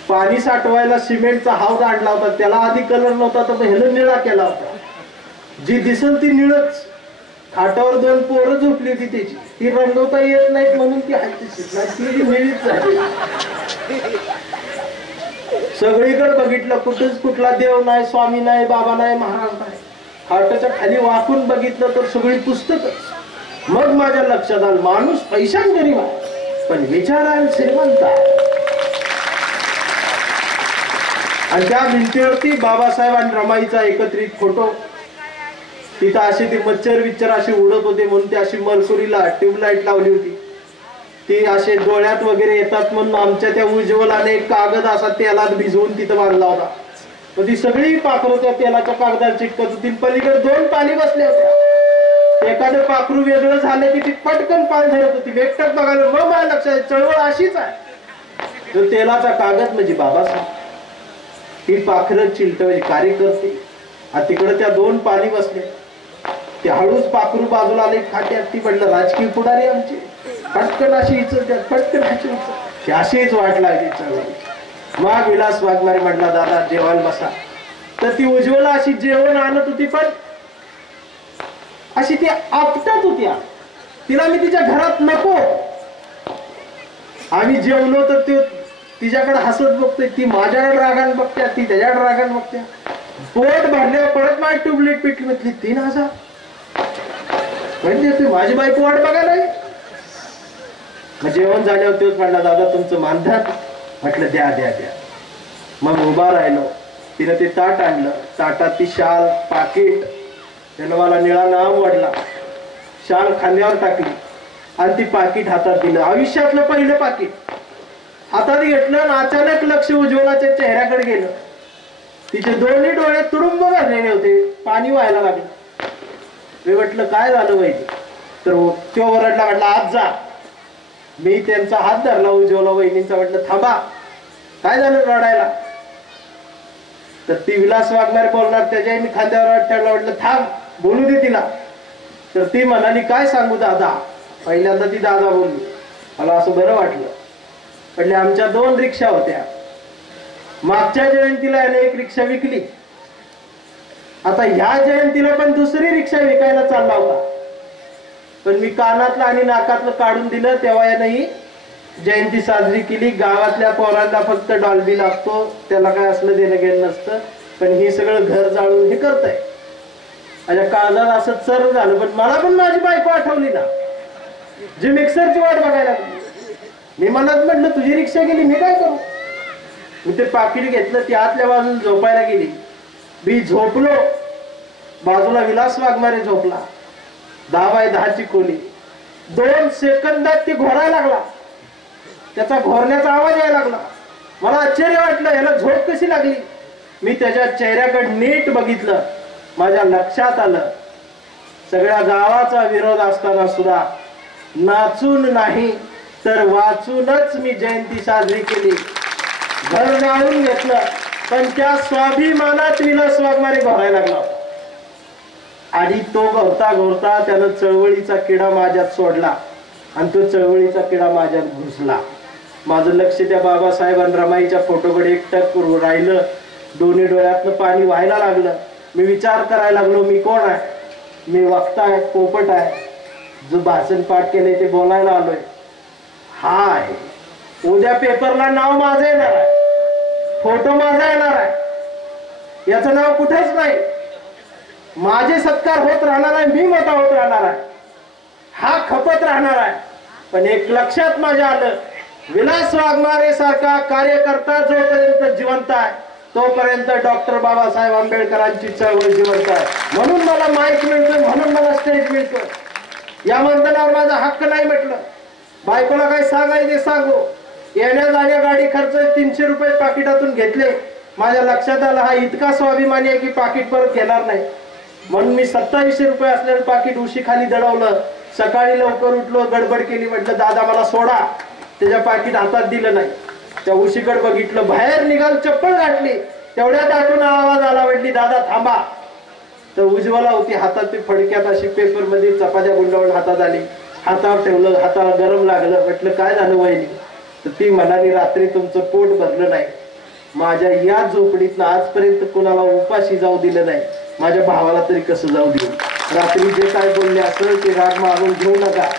पाणी साठवायला सिमेंटचा हौद आणला होता, त्याला आधी कलर नव्हता तर ह्यानं निळा केला होता. जी दिसल ती निळच. खाटावर 2 पोरं झोपली होती त्याची, ती रंगवता येत नाहीत म्हणून ती ती निळीच झाली. सगळीकडे बघितलं, कुठेच कुठला देव नाही, स्वामी नाही, बाबा नाही, महाराज नाही. खाटाच्या खाली वाकून बघितलं तर सगळी पुस्तकच. मग माझ्या लक्षात आलं माणूस पैशान गरीब आहे पण विचारायला श्रीमंत आहे. आणि त्या भिंतीवरती बाबासाहेब आणि रमाईचा एकत्रित फोटो. तिथं असे ते मच्छर विच्चर असे उडत होते म्हणून ते अशी मरकुरीला ट्यूबलाईट लावली होती. ती असे डोळ्यात वगैरे येतात म्हणून आमच्या त्या उज्ज्वलाने एक कागद असा तेलात भिजवून तिथं बांधला होता. मग ती सगळी पाखरं त्या तेलाच्या कागदाला चिटकत होती. पलीकडे 2 पाणी बसल्या होत्या. एखादं पाखरू वेगळं झालं की ती पटकन पाणी धरत होती. वेगळच बघायला मग मला लक्षात चळवळ अशीच आहे. तो तेलाचा कागद म्हणजे बाबासाहेब. ती पाखरं चिलटवायची कार्य करते. आणि तिकडे त्या 2 पाणी बसले. ते हळूच पाखरू बाजूला आले खाट्यात. ती म्हटलं राजकीय पुढारी आमचे पटकन अशी इचरत्यात, पटकन अशी इचर. अशीच वाट लागली चळवळी. मग विलास वाघमारे म्हटला दादा जेवायला बसा. तर ती उज्ज्वला अशी जेवण आणत होती पण अशी ती आपटत होती. तिला मी तिच्या घरात नको. आम्ही जेवलो तर ते तिच्याकडे हसत बघतोय, ती माझ्याकडे रागाने बघते, ती त्याच्याकडे रागाने बघते. पोट भरले परत माझी ट्यूबलाईट पेटली. म्हटली 3000 म्हणजे तू माझी बायको वाट बघायला. मग जेवण झाल्यावर तेच म्हटला दादा तुमचं मानधन. म्हटलं द्या द्या द्या. मग उभा राहिलो. तिनं ते ताट आणलं. ताटात ती शाल पाकिट, त्यानं मला निळा नाम वाढला. शाल खांद्यावर टाकली आणि ती पाकिट हातात दिलं. आयुष्यातलं पहिलं पाकिट हातात घेतलं आणि अचानक लक्ष उज्ज्वलाच्या चेहऱ्याकडे गेलं. तिचे दोन्ही डोळे तुडुंब भरलेले होते, पाणी व्हायला लागलं. मी म्हटलं काय झालं वैद्य. तर तो ओरडला, म्हटलं आज जा. मी त्यांचा हात धरला उज्ज्वला वहिनींचा. म्हटलं थांबा काय झालं रडायला. तर ती विलास वाघमारे बोलणार त्याच्या मी खांद्यावर हात ठेवला. म्हटलं थांब बोलू दे तिला. तर ती म्हणाली काय सांगू दादा. पहिल्यांदा ती दादा बोलली. मला असं बरं वाटलं. म्हटले आमच्या 2 रिक्षा होत्या. मागच्या जयंतीला याने एक रिक्षा विकली. आता ह्या जयंतीला पण दुसरी रिक्षा विकायला चालला होता. पण मी कानातलं आणि नाकातलं काढून दिलं तेव्हा यानं ही जयंती साजरी केली. गावातल्या पोरांना फक्त डॉल्बी लागतो, त्याला काय असलं देणं घेणं नसतं. पण हे सगळं घर जाळून हे करतंय. माझ्या काळजात असं चर झालं. पण मला पण माझी बायको आठवली ना, जी मिक्सरची वाट बघायला लागली. मी मनात म्हटलं तुझी रिक्षा गेली मी काय करू. मी ते पाकिट घेतलं. ती आतल्या बाजून झोपायला गेली. मी झोपलो. बाजूला विलास वाघमारे झोपला. 10x10 खोली. 2 सेकंदात ती घोरायला लागला. त्याचा घोरण्याचा आवाज यायला लागला. मला आश्चर्य वाटलं याला झोप कशी लागली. मी त्याच्या चेहऱ्याकडे नीट बघितलं. माझ्या लक्षात आलं सगळ्या गावाचा विरोध असताना सुद्धा नाचून नाही तर वाचूनच मी जयंती साजरी केली. घर जाळून घेतलं पण त्या स्वाभिमानात विलास वाघमारे घोरायला लागला. आणि तो घोरता घोरता त्यानं चळवळीचा किडा माझ्यात सोडला आणि तो चळवळीचा किडा माझ्यात घुसला. माझं लक्ष त्या बाबासाहेब आणि रमाईच्या फोटोकडे एकटक राहिलं. दोन्ही डोळ्यातनं पाणी व्हायला लागलं. मी विचार करायला लागलो मी कोण आहे. मी वक्ता आहे, पोपट आहे, जो भाषण पाठ केले ते बोलायला आलोय. हा आहे. उद्या पेपरला नाव माझं येणार आहे, फोटो माझा येणार आहे. याचं नाव कुठेच नाही. माझे सत्कार होत राहणार आहे, मी मोठा होत राहणार आहे, हा खपत राहणार आहे. पण एक लक्षात माझ्या आलं विलास वाघमारे सारखा कार्यकर्ता जोपर्यंत जिवंत आहे तोपर्यंत डॉक्टर बाबासाहेब आंबेडकरांची चळवळ जिवंत आहे. म्हणून मला माईक मिळतोय, म्हणून मला स्टेज मिळतोय. या मैदानावर माझा हक्क नाही म्हटलं. बायकोला काय सांगायचे ते सांगू. येण्या जाण्या गाडी खर्च 300 रुपये पाकिटातून घेतले. माझ्या लक्षात आलं हा इतका स्वाभिमानी आहे की पाकिट परत घेणार नाही. म्हणून मी 2700 रुपये असलेलं पाकिट उशी खाली दडवलं. सकाळी लवकर उठलो, गडबड केली. म्हटलं दादा मला सोडा. त्याच्या पाकिट हातात दिलं नाही. त्या उशीकडे बघितलं, बाहेर निघाल, चप्पल घातली. तेवढ्यात आठवून आवाज आला, म्हटली दादा थांबा. तर उज्ज्वला होती, हातात ती फडक्यात अशी पेपर मध्ये चपात्या गुंडाळून हातात आली. हातावर ठेवलं, हाताला गरम लागलं. म्हटलं काय झालं वहिनी? तर ती म्हणाली रात्री तुमचं पोट भरलं नाही. माझ्या या झोपडीतनं आजपर्यंत कोणाला उपाशी जाऊ दिलं नाही, माझ्या भावाला तरी कसं जाऊ देऊ? रात्री जे काय बोलले असेल ते राग मागून घेऊ नका.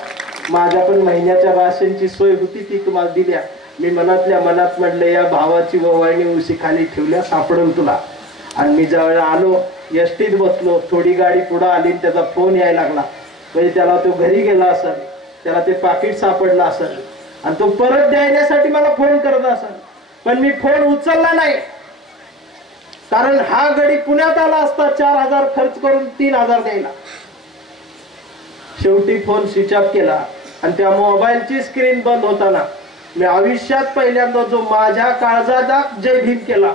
माझ्या पण महिन्याच्या राशनची सोय होती, ती तुम्हाला दिल्या. मी मनातल्या मनात म्हटलं या भावाची ववायणी उशी खाली ठेवल्या, सापडून तुला. आणि मी ज्यावेळेला आलो, एसटीत बसलो, थोडी गाडी पुढं आली, त्याचा फोन यायला लागला. म्हणजे त्याला तो घरी गेला असेल, त्याला ते पाकिट सापडलं असेल आणि तो परत द्यायण्यासाठी मला फोन करत असेल. पण मी फोन उचलला नाही, कारण हा गडी पुण्यात आला असता 4,000 खर्च करून 3,000 द्यायला. शेवटी फोन स्विच ऑफ केला आणि त्या मोबाईलची स्क्रीन बंद होताना मी आयुष्यात पहिल्यांदा जो माझ्या काळजाचा जय भीम केला,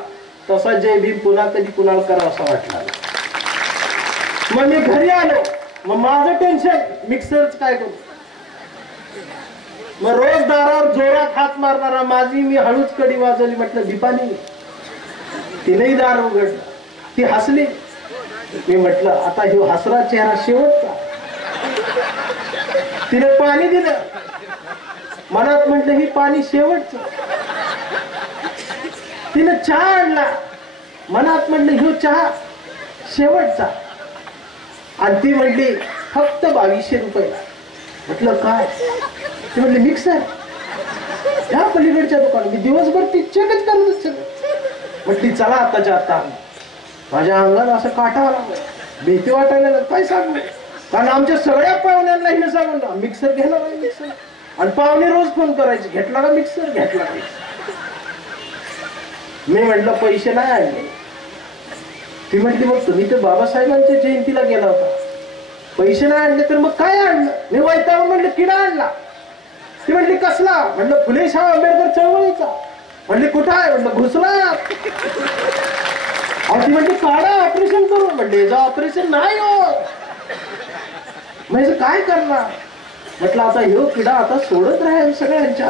तसा जय भीम पुन्हा कधी कुणाला करावा असा वाटला. मग मी घरी आलो, मग माझं टेन्शन मिक्सरच काय करू. मग रोज दारावर जोरात हात मारणारा माझी मी हळूच कडी वाजवली. म्हटलं दीपाली. तिनेही दार उघडलं, ती हसली. मी म्हटलं आता ह्यो हसरा चेहरा शेवटचा. तिने पाणी दिलं, मनात म्हटलं ही पाणी शेवटचं. तिने चहा आणला, मनात म्हटलं ह्यो चहा शेवटचा. आणि ती म्हटली फक्त 2200 रुपये. म्हटलं काय? ती म्हटली मिक्सर ह्या पलीकडच्या दुकानात. मी दिवसभर ती चेकच करत सगळं. म्हटली चला आताच्या आता. माझ्या अंगात असं काटा आला, भीती वाटायला काय सांगू. कारण आमच्या सगळ्या पाहुण्यांना हिने सांगून मिक्सर घ्यायला नाही मिक्सर. आणि पाहुणे रोज फोन करायचे, घेतला का मिक्सर, घेतला का. मी म्हटलं पैसे नाही आणले. ती म्हटली मग तुम्ही तर बाबासाहेबांच्या जयंतीला गेला होता, पैसे नाही आणले तर मग काय आणलं? मी वैतागून म्हटलं किडा आणला. ती म्हटली कसला? म्हटलं फुले शाह आंबेडकर चळवळीचा. म्हटली कुठं आहे? म्हटलं घुसला. ती म्हटली काढा ऑपरेशन करू. म्हटले याचं ऑपरेशन नाही होत. म्हणजे काय करणार? म्हटलं आता ह्यो किडा आता सोडत राहील सगळ्यांच्या,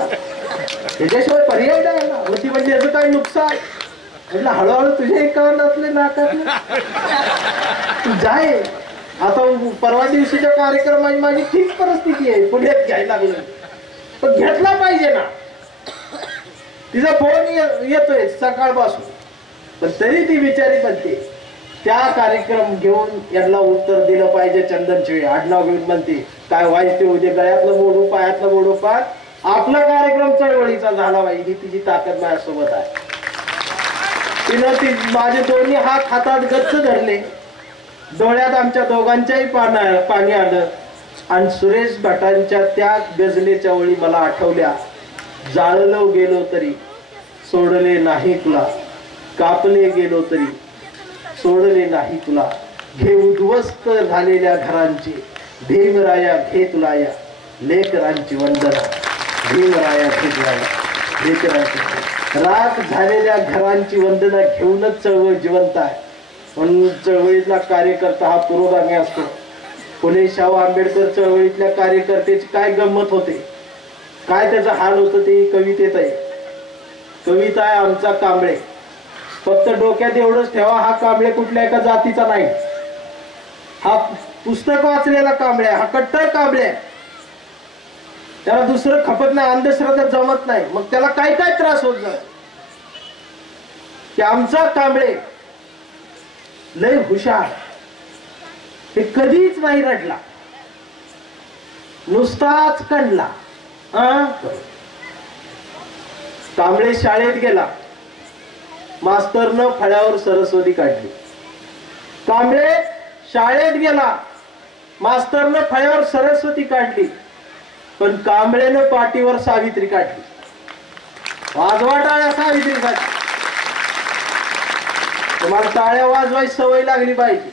त्याच्याशिवाय पर्याय नाही ना. मग ती म्हणजे याचं काय नुकसान? म्हटलं हळूहळू तुझ्या कानातले नाकातले तू जाय. आता परवा दिवशीच्या कार्यक्रमाची माझी ठीक परिस्थिती आहे, पुण्यात घ्यायला लागलं. पण घेतला पाहिजे ना. तिचा फोन येतोय सकाळपासून, पण तरी ती बिचारी म्हणते त्या कार्यक्रम घेऊन यांना उत्तर दिलं पाहिजे. चंदनशिवे आडनाव घेऊन म्हणते काय व्हायचं ते उद्या, गळ्यातलं मोडू पायातलं मोडू पाय, आपला कार्यक्रम चळवळीचा झाला पाहिजे. ही तिची ताकद माझ्यासोबत आहे. तिनं ती माझे दोन्ही हात हातात गच्च धरले, डोळ्यात आमच्या दोघांच्याही पाणी आलं. आणि सुरेश भटांच्या त्या गझलेच्या ओळी मला आठवल्या. जाळलो गेलो तरी सोडले नाही तुला, कापले गेलो तरी सोडले नाही तुला. घे उद्ध्वस्त झालेल्या घरांची भीमराया, घे तुला या लेकरांची वंदना. भीमराया घे तुला या लेकरांची. राख झालेल्या घरांची वंदना घेऊनच चळवळ जिवंत आहे. म्हणून चळवळीतला कार्यकर्ता हा पुरोगामी असतो. फुले शाहू आंबेडकर चळवळीतल्या कार्यकर्त्याची काय गंमत होते, काय त्याचा हाल होतं ते कवितेत आहे. कविता आहे आमचा कांबळे. फक्त डोक्यात एवढंच ठेवा, हा कांबळे कुठल्या एका जातीचा नाही. हा पुस्तक वाचलेला कांबळे, हा कट्टर कांबळे. त्याला दुसरं खपत नाही, अंधश्रद्धा जमत नाही. मग त्याला काय काय त्रास होत जाय की आमचा कांबळे लय हुशार, हे कधीच नाही रडला, नुसताच कंडला. कांबळे शाळेत गेला, मास्तरनं फळ्यावर सरस्वती काढली. कांबळे शाळेत गेला, मास्तरनं फळ्यावर सरस्वती काढली, पण कांबळेनं पाठीवर सावित्री काढली. वाजवा टाळ्या सावित्रीसाठी. तुम्हाला टाळ्या वाजवायची सवय लागली पाहिजे.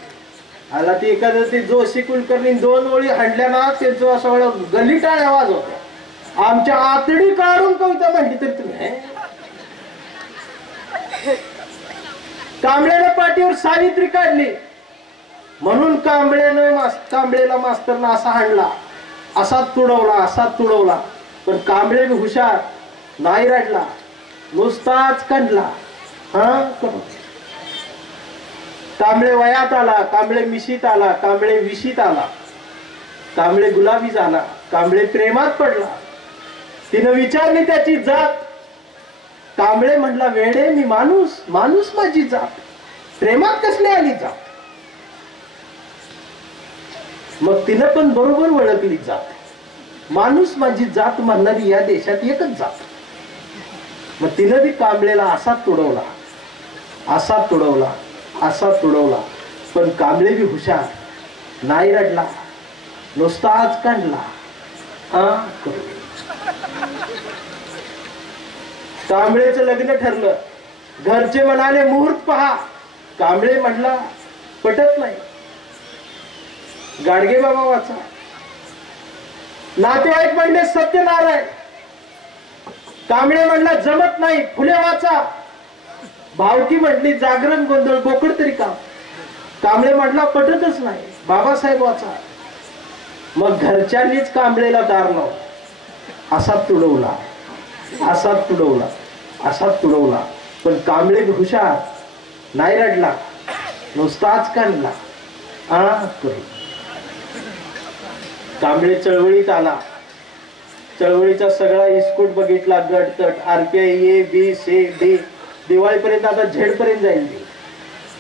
आला ती एखादं ते जोशी कुलकर्णी 2 ओळी हाणल्या ना, त्यांचं असं गल्ली टाळ्या वाजवत्या. आमच्या आतडी काढून कविता म्हणली तरी तुम्ही. कांबळेनं पाठीवर सावित्री काढली म्हणून कांबळेला मास्तरनं असा हाणला, असाच तुडवला. पण कांबळे हुशार, नाही रडला, नुसताच कंडला. कांबळे वयात आला, कांबळे मिशीत आला, कांबळे विशीत आला, कांबळे गुलाबी झाला, कांबळे प्रेमात पडला. तिनं विचारली त्याची जात. कांबळे म्हणला, वेडे मी माणूस, माणूस माझी जात, प्रेमात कसली आली जात. मग तिनं पण बरोबर ओळखली जात. माणूस माझी जात म्हणणारी या देशात एकच जात. मग तिनं बी कांबळेला असा तुडवला, असा तुडवला, असा तुडवला. पण कांबळे बी हुशार, नाही रडला, नुसताच काढला. कांबळेचं लग्न ठरलं. घरचे म्हणाले मुहूर्त पहा. कांबळे म्हणला पटत नाही, गाडगे बाबा वाचा. नातेवाईक म्हणले सत्यनारायण. कांबळे म्हणला जमत नाही, फुले वाचा. भावकी म्हटली जागरण गोंधळ बोकड तरी का. कांबळे म्हटला पटतच नाही, बाबासाहेब वाचा. मग घरच्यांनीच कांबळेला दार लावला. असा तुडवला, असा तुडवला, असा तुडवला. पण कांबळे हुशार, नाही रडला, नुसताच काढला. कांबळे चळवळीत आला. चळवळीचा सगळा इस्कूट बघितला, गटतट, RPI, A B C D. दिवाळीपर्यंत आता झेड पर्यंत जाईल.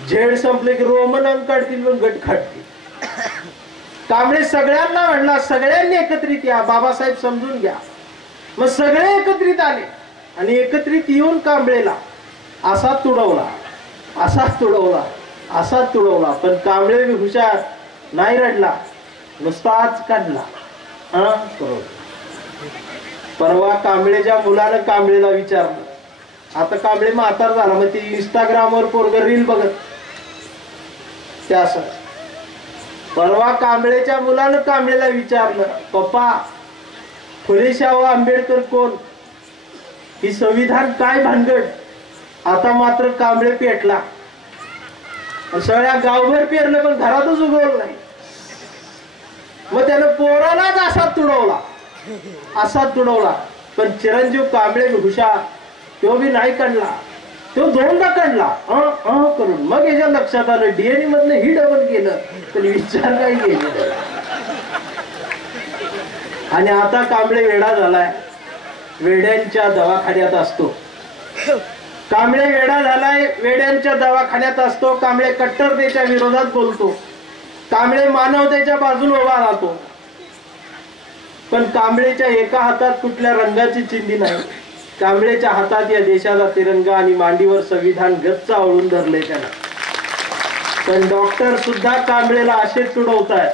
झेड संपले की रोमन अंक काढतील, पण गट काढतील. कांबळे सगळ्यांना म्हणला, सगळ्यांनी एकत्रित या, बाबासाहेब समजून घ्या. मग सगळे एकत्रित आले आणि एकत्रित येऊन कांबळेला असा तुडवला, असा तुडवला, असा तुडवला. पण कांबळे बी हुशार, नाही रडला, नुसताच काढला. परवा कांबळेच्या मुलानं कांबळेला विचारलं. आता कांबळे म्हातार झाला, मग ते इंस्टाग्रामवर पोरग रील बघत ते असं. परवा कांबळेच्या मुलानं कांबळेला विचारलं, पप्पा फुलेशाह आंबेडकर कोण, ही संविधान काय भानगड. आता मात्र कांबळे पेटला. सगळ्या गावभर पेरलं पण घरातच उगवलं नाही. मग त्यानं पोरालाच असा तुडवला, असा तुडवला. पण चिरंजीव कांबळे हुशार, तो बी नाही काढला, तो दोनदा काढला करून. मग याच्या लक्षात आलं डीएनए मधलं ही डबल केलं, तर विचार काय केलं. आणि आता कांबळे वेडा झालाय, वेड्यांच्या दवाखान्यात असतो. कांबळे वेडा झालाय, वेड्यांच्या दवाखान्यात असतो. कांबळे कट्टरतेच्या विरोधात बोलतो. कांबळे मानवतेच्या बाजूने उभा राहतो. पण कांबळेच्या एका हातात कुठल्या रंगाची चिंधी नाही. कांबळेच्या हातात या देशाचा तिरंगा आणि मांडीवर संविधान गच्च आवळून धरले त्याला. पण डॉक्टर सुद्धा कांबळेला असे तुडवतायत,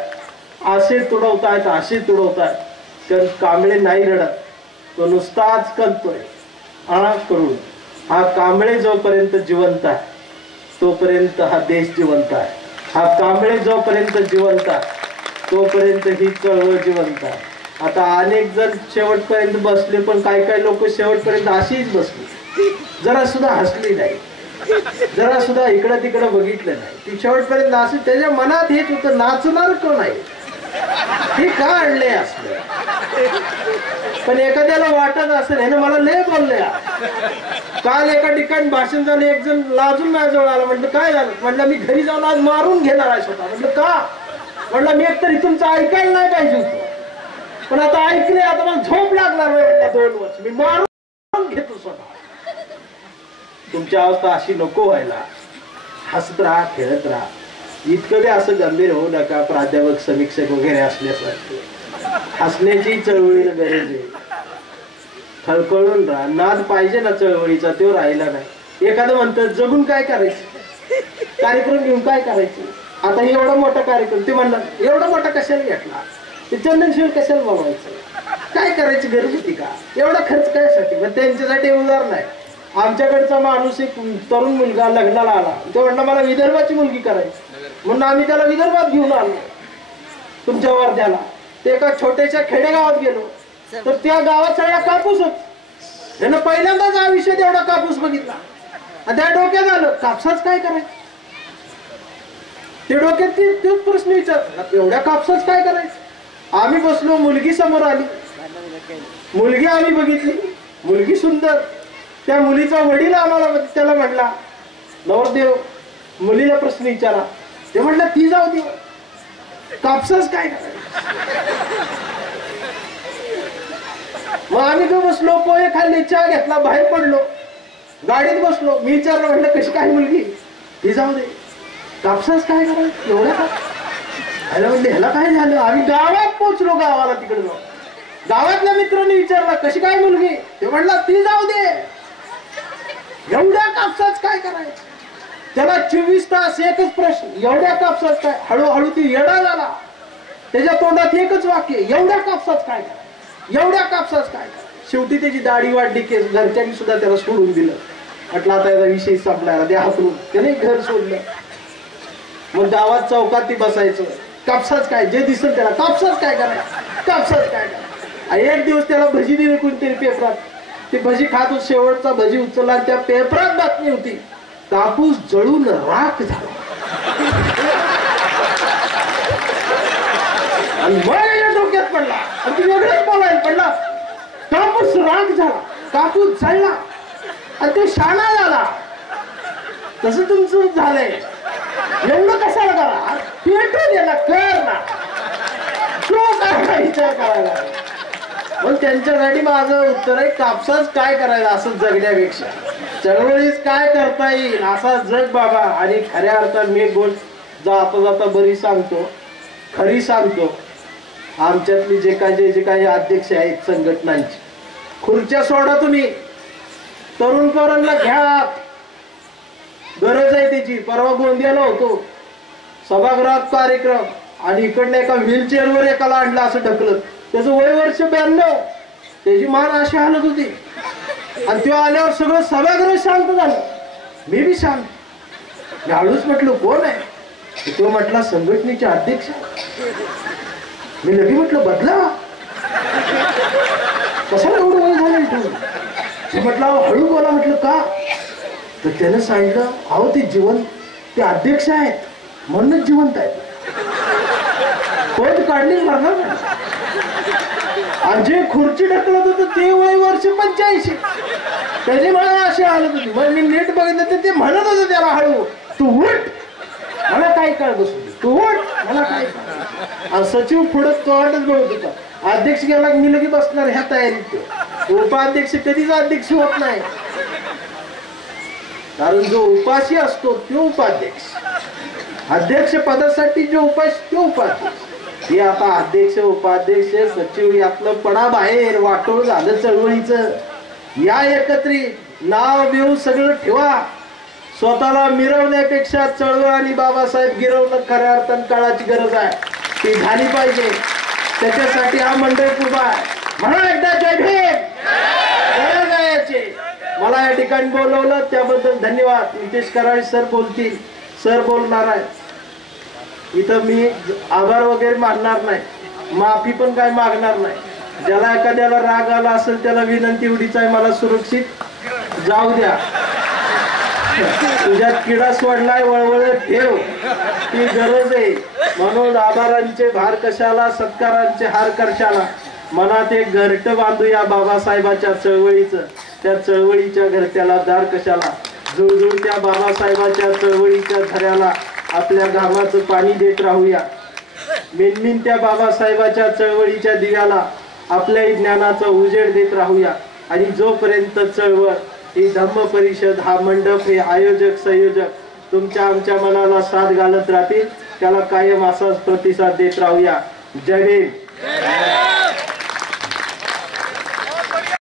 असे तुडवतायत, असे तुडवतायत. तर कांबळे नाही रडत, तो नुसताच करतोय करून. हा कांबळे जोपर्यंत जिवंत आहे तोपर्यंत हा देश जिवंत आहे. हा कांबळे जोपर्यंत जिवंत आहे तोपर्यंत ही चळवळ जिवंत आहे. आता अनेक जण शेवटपर्यंत बसले, पण काही काही लोक शेवटपर्यंत अशीच बसली, जरा सुद्धा हसली नाही, जरा सुद्धा इकडं तिकडं बघितलं नाही. ती शेवटपर्यंत असं त्याच्या मनात हेच होतं, नाचणार का नाही, हे का आणले असलं. पण एखाद्याला वाटत असेल हे ना मला लय बोलले. काल एका ठिकाणी भाषण झालं, एक जण लाजून माझ्याजवळ आला. म्हटलं काय झालं. म्हटलं मी घरी जाऊन आज मारून घेणार आहे स्वतः. म्हटलं का. म्हटलं मी एकतर तुमचं ऐकायला नाही पाहिजे होतं, पण आता ऐकले, आता मला झोप लागणार नाही. 2 वर्ष मी मारून घेतो स्वतः. तुमची अवस्था अशी नको व्हायला. हसत राहा, खेळत राहा. इतकं बी असं गंभीर होऊ नका, प्राध्यापक समीक्षक वगैरे असल्यासारखे. हसण्याची चळवळीला गरज आहे. खळखळून राहा. नाद पाहिजे ना चळवळीचा, तो राहिला नाही. एखादं म्हणतं जगून काय करायचं, कार्यक्रम घेऊन काय करायचं. आता एवढा मोठा कार्यक्रम, ते म्हणणार एवढा मोठा कशाला घेतला, ते चंदनशिव कशाला बनवायचं, काय करायची गरज होती का, एवढा खर्च कशासाठी. मग त्यांच्यासाठी उदाहरण आहे. आमच्याकडचा माणूस एक तरुण मुलगा लग्नाला आला, तो म्हणला मला विदर्भाची मुलगी करायची, म्हणून आम्ही त्याला विदर्भात घेऊन आलो तुमच्या वर्ध्याला. ते एका छोट्याशा खेडेगावात गेलो, तर त्या गावात सगळा कापूसच. त्यानं पहिल्यांदाच हा विषय एवढा कापूस बघितला. आणि त्या डोक्यात आलं कापसाच काय करायचं. ते डोक्यात तोच प्रश्न विचार, एवढ्या कापसाच काय करायचं. आम्ही बसलो, मुलगी समोर आली, मुलगी आम्ही बघितली, मुलगी सुंदर. त्या मुलीचा वडील आम्हाला त्याला म्हटला, नवरदेव मुलीला प्रश्न विचारा. ते म्हटलं ती जाऊ दे, कापसाच काय करायचं. मग आम्ही जो बसलो, पोहे खाल्ले, चहा घेतला, बाहेर पडलो, गाडीत बसलो. मी विचारलं, म्हटलं कशी काय मुलगी. ती जाऊ दे, कापसाच काय करायचं एवढ्या का. म्हणले ह्याला काय झालं. आम्ही गावात पोहोचलो, गावाला तिकडे जाऊ. गावातल्या मित्रांनी विचारला कशी काय मुलगी. ते म्हटलं ती जाऊ दे, एवढ्या कापसाच काय करायचं. त्याला 24 तास एकच प्रश्न, एवढ्या कापसाच काय. हळूहळू ती येडा झाला. त्याच्या तोंडात एकच वाक्य, एवढ्या कापसाच काय करायचं, एवढ्या कापसाच काय करायचं. शेवटी त्याची दाढी वाढली, केस, घरच्यांनी सुद्धा त्याला सोडून दिलं. म्हटलं आता याचा विषय संपला, द्या हाकलून. त्याने घर सोडलं. मग गावात चौकात ती बसायचं, कापसाच काय, जे दिसत त्याला कापसाच काय करायचं, कापसाच काय करायचं. एक दिवस त्याला भजी दिली कोणतरी पेपरात. ती भजी खात होत, शेवटचा भजी उचलला आणि त्या पेपरात बातमी होती, कापूस जळून राख झाला. आणि मग याच्या डोक्यात पडला आणि ती वेगळंच बोलायला पडला. कापूस राख झाला, कापूस जळला आणि ते शाणा झाला. तसं तुमचं झालंय, एवढं कशाला करा, पेटून याला कर ना, तो काय विचार करायला. पण त्यांच्यासाठी माझं उत्तर आहे, कापसाच काय करायचं असं जगण्यापेक्षा चळवळीच काय करता येईल असा जग बाबा. आणि खऱ्या अर्थात मी एक गोष्ट जाता जाता बरी सांगतो, खरी सांगतो. आमच्यातली जे काही अध्यक्ष आहेत संघटनांची, खुर्च्या सोडा तुम्ही, तरुण पोरांना घ्या, गरज आहे त्याची. परवा गोंदियाला होतो, सभागृहात कार्यक्रम, आणि इकडनं एका व्हीलचेअरवर एकाला आणलं असं ढकलत. त्याचं वय वर्ष 92, त्याची मान अशी हालत होती. आणि तो आल्यावर सगळं सभागृह शांत झालं, मी बी शांत. मी हळूच म्हटलं कोण आहे. तो म्हटला संघटनेचे अध्यक्ष. मी लगे म्हटलं बदला, कशाला एवढं वय झालं तू. म्हटलं हळू बोला. म्हटलं का. तर त्यानं सांगितलं, अहो ते जिवंत, ते अध्यक्ष आहेत म्हणूनच जिवंत आहेत, पद काढली लागणार. आणि जे खुर्ची ढकलत होतं ते वय वर्ष 85, त्याची मला अशी हालत होती. मग मी नीट बघितलं तर ते म्हणत होते त्याला हळू, तू उठ, मला काय कळ बसू, तू उठ, मला काय. आणि सचिव पुढे तोंडच बघत होता. अध्यक्ष गेला मी लगे बसणार ह्या तयारीत. उपाध्यक्ष कधीच अध्यक्ष होत नाही, कारण जो उपाशी असतो तो उपाध्यक्ष. अध्यक्ष पदासाठी जो उपाशी तो उपाध्यक्ष. हे आता अध्यक्ष उपाध्यक्ष सचिव यातलं पडा बाहेर, वाटोळ झालं चळवळीचं. या एकत्रित नाव बिव सगळं ठेवा. स्वतःला मिरवण्यापेक्षा चळवळ आणि बाबासाहेब गिरवणं खऱ्या अर्थानं काळाची गरज आहे, ती झाली पाहिजे. त्याच्यासाठी हा मंडळ उभा आहे. म्हणा एकदा जय भीम. गरज आहे याची. मला या ठिकाणी बोलवलं त्याबद्दल धन्यवाद. नितेश कराळे सर बोलतील, सर बोलणार आहे. इथं मी आभार वगैरे मानणार नाही, माफी पण काय मागणार नाही. ज्याला एखाद्याला राग आला असेल त्याला विनंती एवढीच आहे, मला सुरक्षित जाऊ द्या. तुझ्यात किडा सोडलाय, वळवळ ठेव, ती गरज आहे. म्हणून आभारांचे भार कशाला, सत्कारांचे हार कशाला. मनात एक घरट बांधूया बाबासाहेबाच्या चळवळीचं. त्या चळवळीच्या घरट्याला दार कशाला. जुळजुळ त्या बाबासाहेबाच्या चळवळीच्या झऱ्याला आपल्या घामाचं पाणी देत राहूया. मिनमिन त्या बाबासाहेबाच्या चळवळीच्या दिव्याला आपल्या ज्ञानाचा उजेड देत राहूया. आणि जोपर्यंत चळवळ, ही धम्म परिषद, हा मंडप, हे आयोजक संयोजक तुमच्या आमच्या मनाला साथ घालत राहतील, त्याला कायम असाच प्रतिसाद देत राहूया. जय भीम.